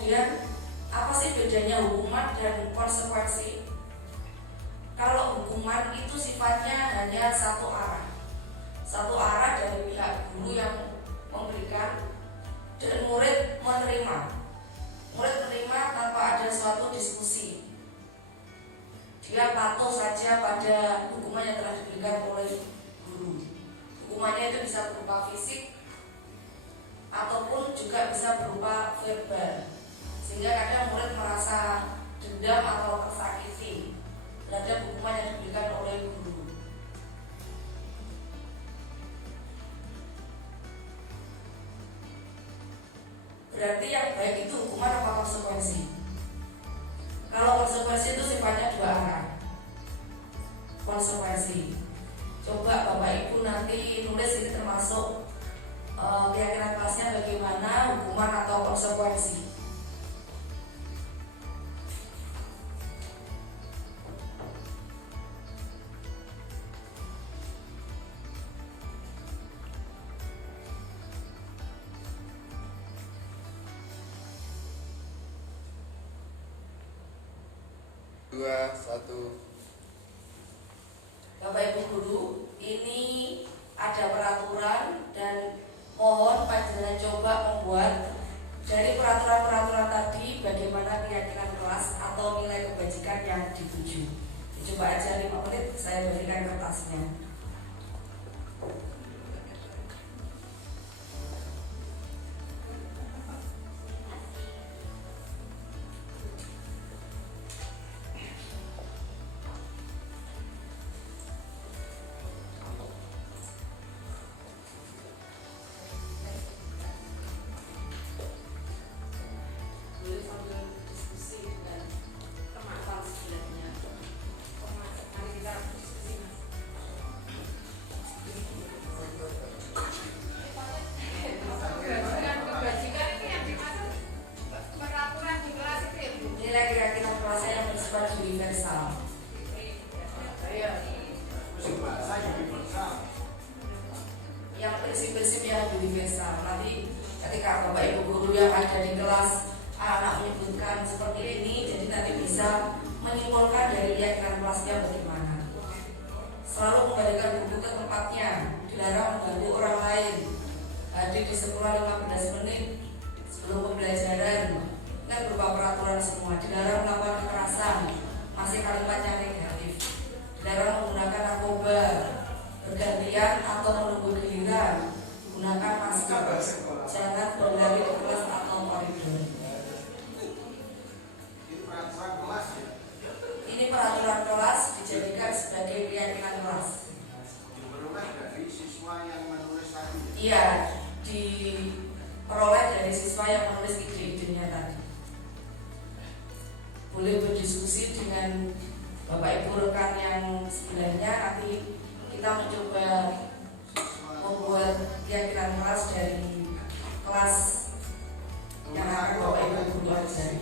Kemudian apa sih bedanya hukuman dan konsekuensi? Kalau hukuman itu sifatnya hanya satu arah dari pihak guru yang memberikan dan murid menerima tanpa ada suatu diskusi. Dia patuh saja pada hukuman yang telah diberikan oleh guru. Hukumannya itu bisa berupa fisik ataupun juga bisa berupa verbal, sehingga kadang murid merasa dendam atau tersakiti terhadap hukuman yang diberikan oleh guru. Berarti yang baik itu hukuman apa konsekuensi? Kalau konsekuensi itu sifatnya dua arah. Konsekuensi. Coba Bapak Ibu nanti nulis ini termasuk keyakinan kelasnya bagaimana, hukuman atau konsekuensi. Dua, satu. Bapak Ibu Guru, ini ada peraturan dan mohon panjenengan coba membuat dari peraturan-peraturan tadi bagaimana keyakinan kelas atau nilai kebajikan yang dituju. Coba aja 5 menit saya berikan kertasnya. Yang prinsip-prinsip yang universal. Nanti ketika Bapak Ibu Guru yang ada di kelas anak menyebutkan seperti ini, jadi nanti bisa menyimpulkan dari keyakinan kelasnya bagaimana. Selalu kembalikan buku ke tempatnya, dilarang mengganggu orang lain, hadir di sekolah 15 menit sebelum pembelajaran. Kan berupa peraturan semua. Dilarang melakukan kekerasan, masih kalimat yang negatif. Dilarang menggunakan narkoba, bergantian atau menunggu giliran, gunakan masker, jangan berlari di kelas atau koridor. Ini peraturan kelas dijadikan sebagai keyakinan kelas. Dari siswa yang menulis tadi. Iya, diperoleh dari siswa yang menulis ide-idenya tadi. Boleh berdiskusi dengan Bapak Ibu rekan yang sebelahnya. Nanti kita mencoba membuat keyakinan kelas dari kelas yang akan Bapak Ibu guru ajari.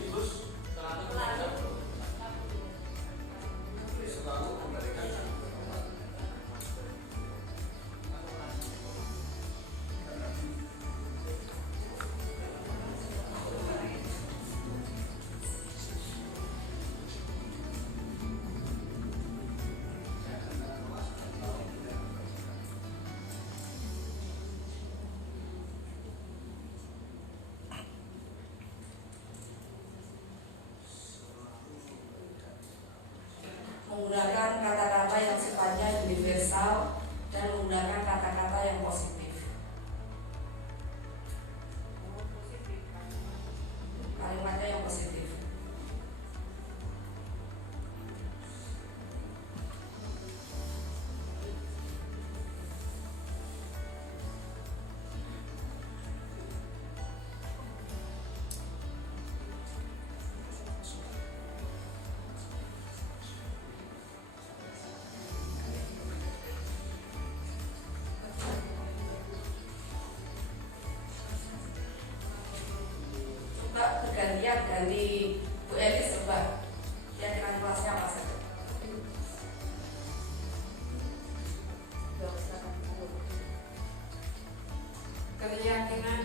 Menggunakan kata-kata yang sifatnya universal dan menggunakan kata-kata yang positif. Kalimatnya yang positif. Bergantian dari Bu Elis, coba keyakinan kelasnya apa saja? Keyakinan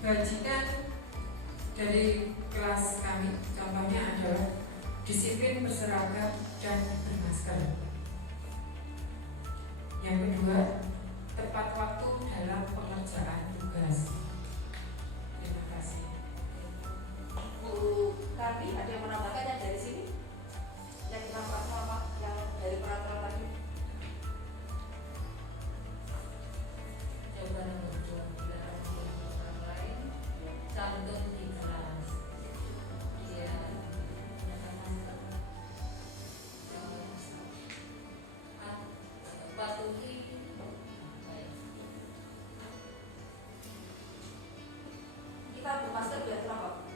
kebajikan Yang kedua, tepat waktu dalam pengerjaan tugas. Terima kasih. Bu Kandi, ada yang menambahkan yang dari sini? Yang kita apa? Yang dari peraturan tadi? Jawaban nomor 2 dilarang menggunakan orang lain cantum di kelas. Iya, gunakan masker. Patuhi. Baik. Kita bermasker biar kenapa?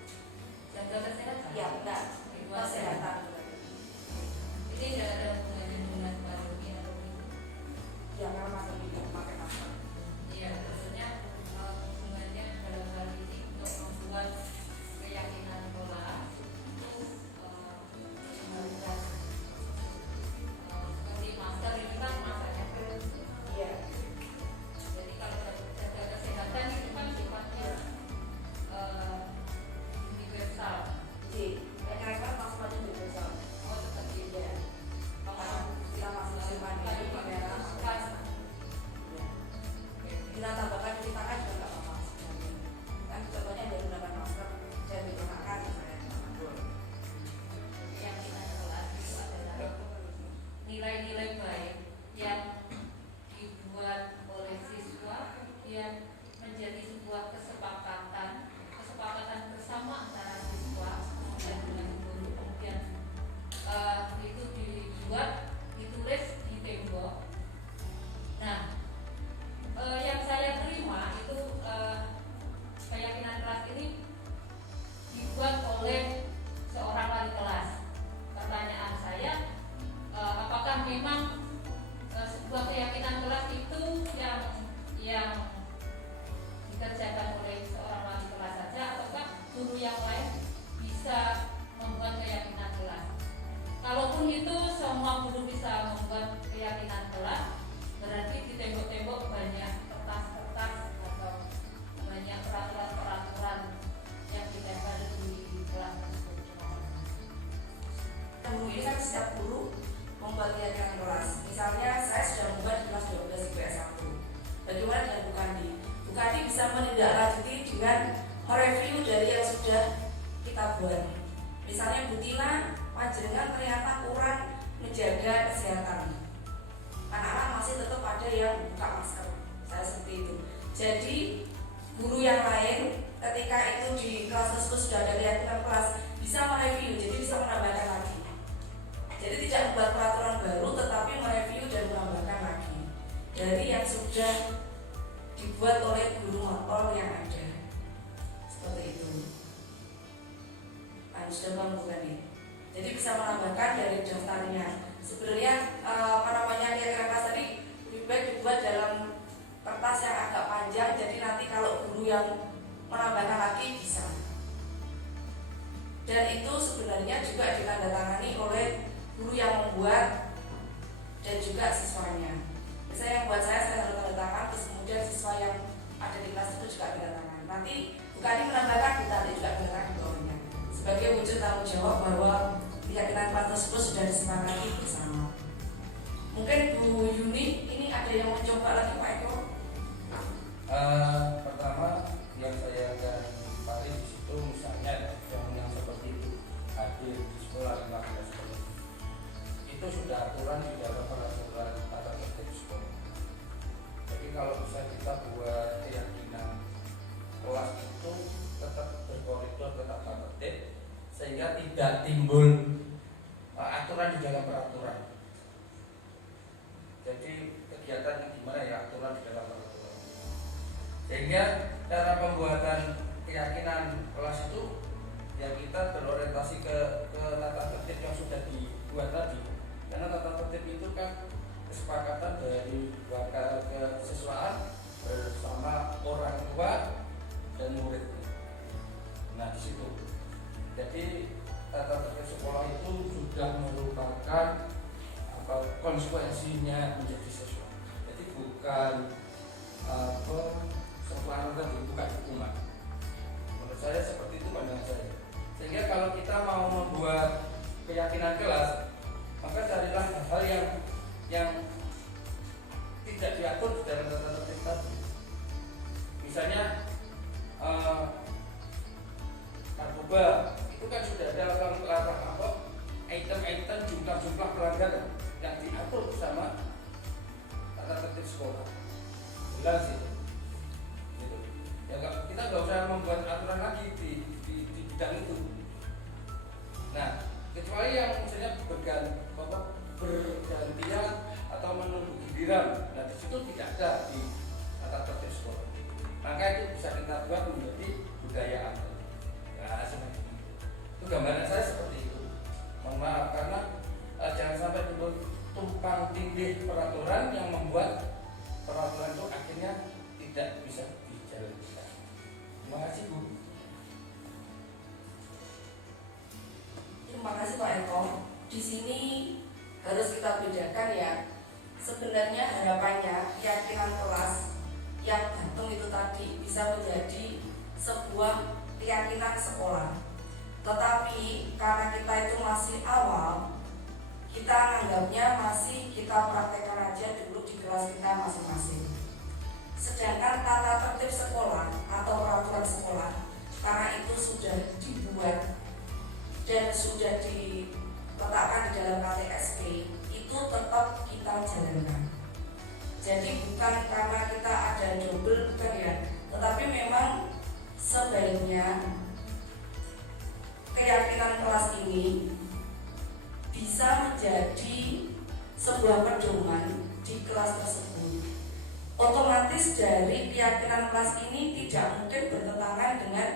Jaga kesehatan. Ya, enggak. Kesehatan. Ini tidak ada hubungannya dengan patuhi atau tidak. Ya, karena masker ini pakai masker. Iya, maksudnya hubungannya dalam hal ini untuk membuat keyakinan kelas itu mengharuskan seperti masker ini kan masanya Iya. jadi kalau jaga kesehatan itu kan sifatnya universal. J. Ya, kira-kira maskernya universal. Oh seperti itu. Iya. Kalau kita masuk simpan di kamera, kita tambahkan cuci tangan juga nggak apa-apa sebenarnya. Kan contohnya dari menggunakan masker dan digunakan misalnya Keyakinan kelas itu adalah nilai-nilai baik yang dibuat oleh siswa yang menjadi sebuah kesepakatan bersama antara siswa dan dengan guru, kemudian itu dibuat, ditulis di tembok. Nah, yang saya terima itu keyakinan kelas ini dibuat oleh seorang wali kelas. Pertanyaan saya, apakah memang sebuah keyakinan kelas itu yang dikerjakan oleh seorang wali kelas saja, ataukah guru yang lain bisa membuat keyakinan kelas? Kalaupun itu semua guru bisa membuat keyakinan kelas, berarti di tembok-tembok banyak kertas-kertas atau banyak peraturan-peraturan yang ditempel di kelas tersebut. guru ini kan setiap guru membuat keyakinan kelas. Misalnya saya sudah membuat di kelas 12 IPS 1. Bagaimana dengan Bu Kandi? Bu Kandi bisa menindaklanjuti dengan mereview dari yang sudah kita buat. Misalnya Bu Tina, panjenengan ternyata kurang menjaga kesehatan. Anak-anak masih tetap ada yang buka masker. Saya seperti itu. Jadi guru yang lain ketika itu di kelas tersebut sudah ada keyakinan kelas bisa mereview, jadi bisa menambahkan lagi. Jadi tidak membuat peraturan baru, tetapi mereview dan menambahkan lagi dari yang sudah dibuat oleh guru motor yang ada. Seperti itu. Sudah paham bukan ini? Jadi bisa menambahkan dari daftarnya. Sebenarnya keyakinan kelas tadi lebih baik dibuat dalam kertas yang agak panjang. Jadi nanti kalau guru yang menambahkan lagi bisa. Dan itu sebenarnya juga ditandatangani oleh guru yang membuat dan juga siswanya. Misalnya yang buat saya tanda tangan, terus kemudian siswa yang ada di kelas itu juga tanda tangan. Nanti bukan menambahkan, kita juga tanda tangan di bawahnya sebagai wujud tanggung jawab bahwa keyakinan kelas tersebut sudah disepakati bersama. Mungkin Bu Yuni ini ada yang mencoba lagi Pak Eko? Pertama yang saya akan paling di situ misalnya yang seperti itu hadir di sekolah 15 menit itu sudah aturan di dalam peraturan tata tertib sekolah. Jadi kalau bisa kita buat keyakinan kelas itu tetap berkoridor, tetap tata tertib sehingga tidak timbul aturan di dalam peraturan. Jadi kegiatan yang gimana ya aturan di dalam peraturan. Sehingga cara pembuatan keyakinan kelas itu ya kita berorientasi ke tata tertib yang sudah dibuat tadi. Karena tata tertib itu kan kesepakatan dari bakal kesiswaan bersama orang tua dan murid. Nah di situ. Jadi tata tertib sekolah itu sudah merupakan konsekuensinya menjadi siswa. Jadi bukan sekolah tadi bukan hukuman. Menurut saya seperti itu pandangan saya. Sehingga kalau kita mau membuat keyakinan kelas, maka carilah hal-hal yang tidak diatur di dalam tata tertib tadi. Misalnya narkoba itu kan sudah ada latar apa item-item jumlah pelanggaran yang diatur bersama tata tertib sekolah. Jelas itu. Gitu. Ya kita nggak usah membuat aturan lagi di bidang itu. Nah, kecuali yang misalnya bergantian atau menunggu giliran, nah di situ tidak ada di tata tertib sekolah. Maka itu bisa kita buat menjadi budaya amal. Nah, seperti itu. Itu gambaran saya seperti itu. Mohon maaf karena jangan sampai timbul tumpang tindih peraturan yang membuat peraturan itu akhirnya tidak bisa dijalankan. Terima kasih Bu. Terima kasih Pak Eko. Di sini harus kita bedakan ya. Sebenarnya harapannya keyakinan kelas yang gantung itu tadi bisa menjadi sebuah keyakinan sekolah. Tetapi karena kita itu masih awal, kita anggapnya masih kita praktekkan aja dulu di kelas kita masing-masing. Sedangkan tata tertib sekolah atau peraturan sekolah karena itu sudah dibuat dan sudah diletakkan di dalam KTSP, itu tetap kita jalankan. Jadi bukan karena kita ada double, bukan ya, tetapi memang sebaiknya keyakinan kelas ini bisa menjadi sebuah pedoman di kelas tersebut. Otomatis dari keyakinan kelas ini tidak mungkin bertentangan dengan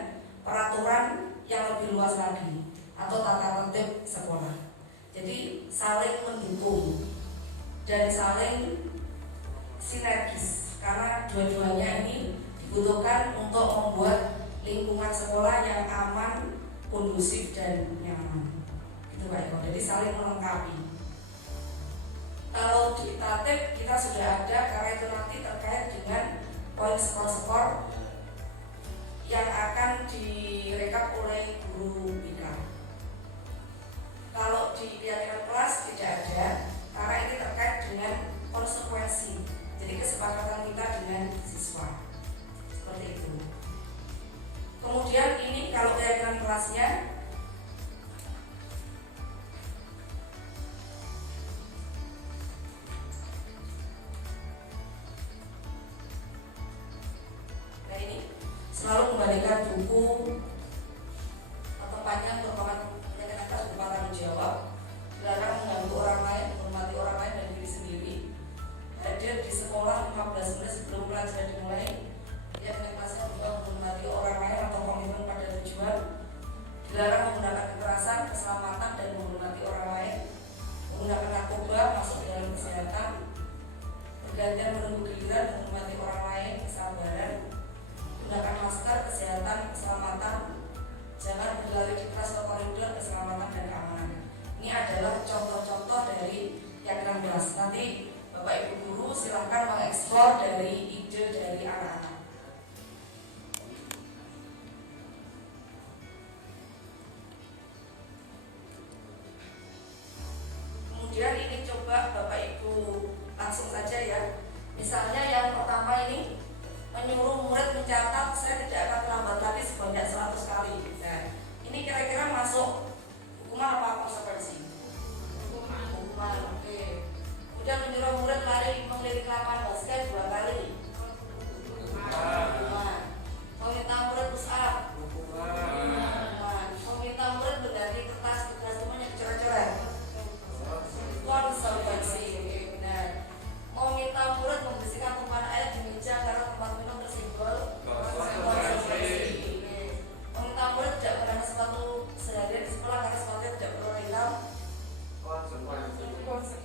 peraturan yang lebih luas lagi atau tata tertib sekolah. Jadi saling mendukung dan saling sinergis karena dua-duanya ini dibutuhkan untuk membuat lingkungan sekolah yang aman, kondusif dan nyaman. Itu Pak Eko. Jadi saling melengkapi. Kalau di tatip kita sudah ada karena itu nanti terkait dengan poin skor-skor yang akan direkap oleh guru BK. Kalau di keyakinan kelas tidak ada karena ini terkait dengan konsekuensi. Jadi kesepakatan kita dengan siswa. Seperti itu. Kemudian ini kalau keyakinan kelasnya selalu membalikan buku atau panjang merupakan keyakinan berupa tanggung jawab, dilarang mengganggu orang lain, menghormati orang lain dan diri sendiri, hadir di sekolah 15 menit sebelum pelajaran dimulai, keyakinan kelasnya juga menghormati orang lain atau komitmen pada tujuan, dilarang menggunakan kekerasan, keselamatan dan menghormati orang lain, menggunakan narkoba masuk dalam kesehatan, bergantian menunggu giliran, menghormati orang lain, kesabaran, gunakan masker, kesehatan, keselamatan, jangan berlari di kelas atau koridor, keselamatan dan keamanan. Ini adalah contoh-contoh dari keyakinan kelas. Nanti Bapak Ibu Guru silahkan mengeksplor dari ide dari anak-anak. Kemudian ini coba Bapak Ibu langsung saja ya. Misalnya yang pertama ini menyuruh murid mencatat, saya tidak akan terlambat tadi sebanyak 100 kali. Nah, ini kira-kira masuk hukuman apa konsekuensi? Hukuman, oke. Kemudian menyuruh murid lari mengelilingi lapangan basket 2 kali. Hukuman. Meminta murid push up. Hukuman. Meminta murid mengganti kertas temannya dicoret-coret. Konsekuensi. Oke, benar. Meminta murid membersihkan tumpahan air di meja karena tempat minum tersenggol. Konsekuensi. Meminta murid tidak menggunakan sepatu seharian di sekolah karena sepatunya tidak berwarna hitam. Konsekuensi.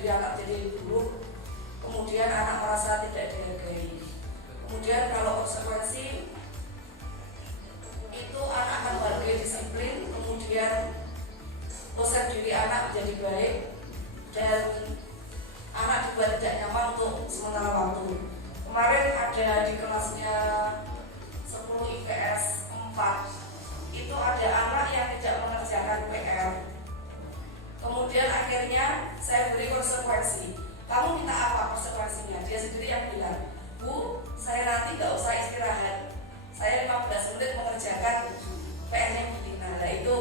diri anak jadi buruk, kemudian anak merasa tidak dihargai. Kemudian kalau konsekuensi itu anak akan balik disiplin, kemudian proses diri anak menjadi baik dan anak juga tidak nyaman untuk sementara waktu. Kemarin ada di kelasnya 10 IPS 4 itu ada anak yang tidak mengerjakan PR. Kemudian akhirnya saya beri konsekuensi. Kamu minta apa konsekuensinya? Dia sendiri yang bilang, Bu, saya nanti nggak usah istirahat. Saya 15 menit mengerjakan PR-nya Bu Tina. Nah itu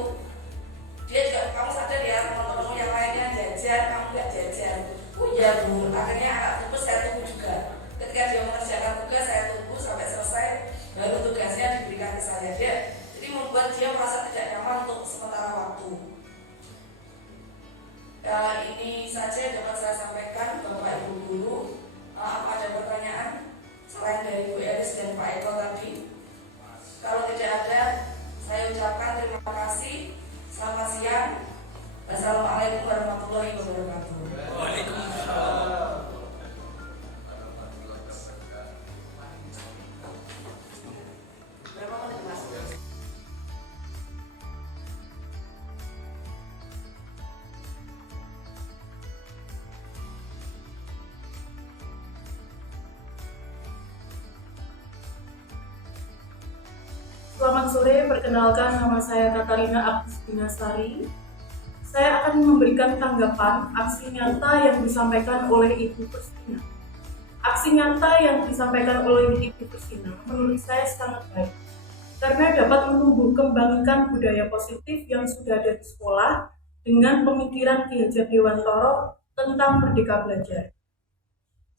dia juga, kamu sadar ya teman-temanmu yang lainnya jajan, kamu nggak jajan. Oh iya Bu, akhirnya anak tunggu, saya tunggu juga. Ketika dia mengerjakan tugas, saya tunggu sampai selesai, baru tugasnya diberikan ke saya. Jadi membuat dia merasa tidak nyaman untuk sementara waktu. Ini saja yang dapat saya sampaikan Bapak Ibu Guru. Apa ada pertanyaan selain dari Bu Elis dan Pak Eko tadi? Kalau tidak ada, saya ucapkan terima kasih. Selamat siang. Wassalamualaikum warahmatullahi wabarakatuh. Waalaikumsalam. Berapa menit Mas? Selamat sore, perkenalkan nama saya Katarina Agustina Sari. Saya akan memberikan tanggapan aksi nyata yang disampaikan oleh Ibu Kristina. Aksi nyata yang disampaikan oleh Ibu Kristina menurut saya sangat baik, karena dapat menumbuh kembangkan budaya positif yang sudah ada di sekolah dengan pemikiran Ki Hajar Dewantara tentang Merdeka Belajar.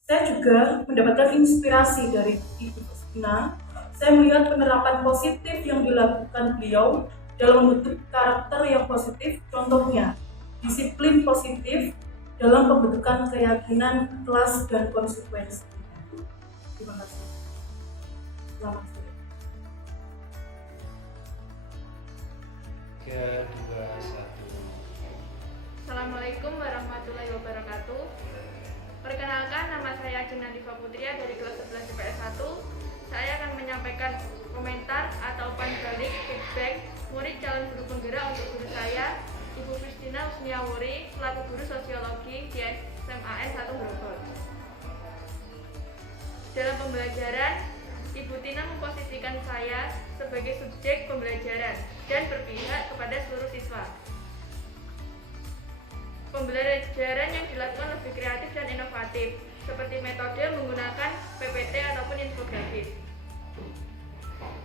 Saya juga mendapatkan inspirasi dari Ibu Kristina. Saya melihat penerapan positif yang dilakukan beliau dalam membentuk karakter yang positif, contohnya disiplin positif dalam pembentukan keyakinan, kelas, dan konsekuensi. Terima kasih. Selamat sore. 3, 2, 1. Assalamualaikum warahmatullahi wabarakatuh. Perkenalkan, nama saya Jena Diva Putria dari kelas 11 IPS 1. Saya akan menyampaikan komentar atau umpan balik feedback murid calon guru penggerak untuk guru saya, Ibu Kristina Usniawuri, selaku guru sosiologi di SMAN 1 Grogol. Dalam pembelajaran, Ibu Tina memposisikan saya sebagai subjek pembelajaran dan berpihak kepada seluruh siswa. Pembelajaran yang dilakukan lebih kreatif dan inovatif, seperti metode menggunakan PPT ataupun infografis.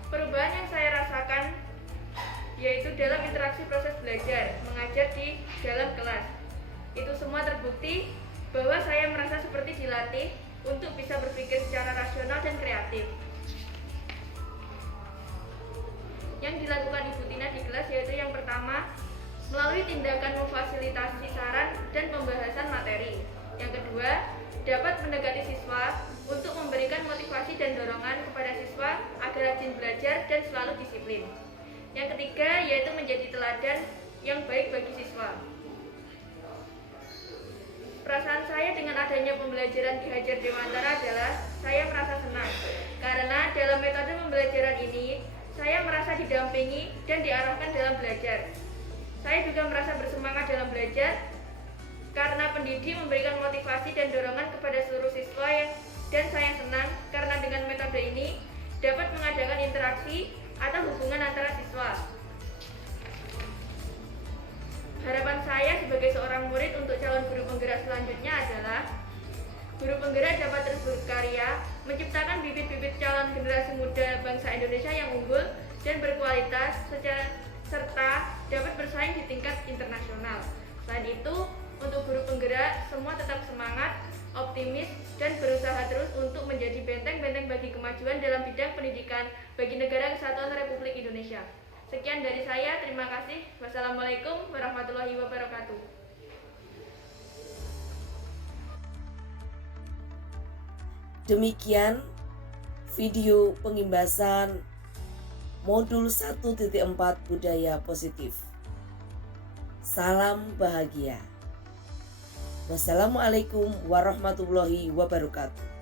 Perubahan yang saya rasakan yaitu dalam interaksi proses belajar, mengajar di dalam kelas. Itu semua terbukti bahwa saya merasa seperti dilatih untuk bisa berpikir secara rasional dan kreatif. Yang dilakukan Ibu Tina di kelas yaitu yang pertama, melalui tindakan memfasilitasi saran dan pembahasan materi. Yang kedua, dapat mendekati siswa untuk memberikan motivasi dan dorongan kepada siswa agar rajin belajar dan selalu disiplin. Yang ketiga, yaitu menjadi teladan yang baik bagi siswa. Perasaan saya dengan adanya pembelajaran Ki Hajar Dewantara adalah saya merasa senang, karena dalam metode pembelajaran ini saya merasa didampingi dan diarahkan dalam belajar. Saya juga merasa bersemangat dalam belajar karena pendidik memberikan motivasi dan dorongan kepada seluruh siswa dan saya senang karena dengan metode ini dapat mengadakan interaksi atau hubungan antara siswa. Harapan saya sebagai seorang murid untuk calon guru penggerak selanjutnya adalah guru penggerak dapat terus berkarya, menciptakan bibit-bibit calon generasi muda bangsa Indonesia yang unggul dan berkualitas serta dapat bersaing di tingkat internasional. Selain itu, untuk guru penggerak, semua tetap semangat, optimis, dan berusaha terus untuk menjadi benteng-benteng bagi kemajuan dalam bidang pendidikan bagi Negara Kesatuan Republik Indonesia. Sekian dari saya, terima kasih. Wassalamualaikum warahmatullahi wabarakatuh. Demikian video pengimbasan modul 1.4 Budaya Positif. Salam bahagia. Wassalamualaikum warahmatullahi wabarakatuh.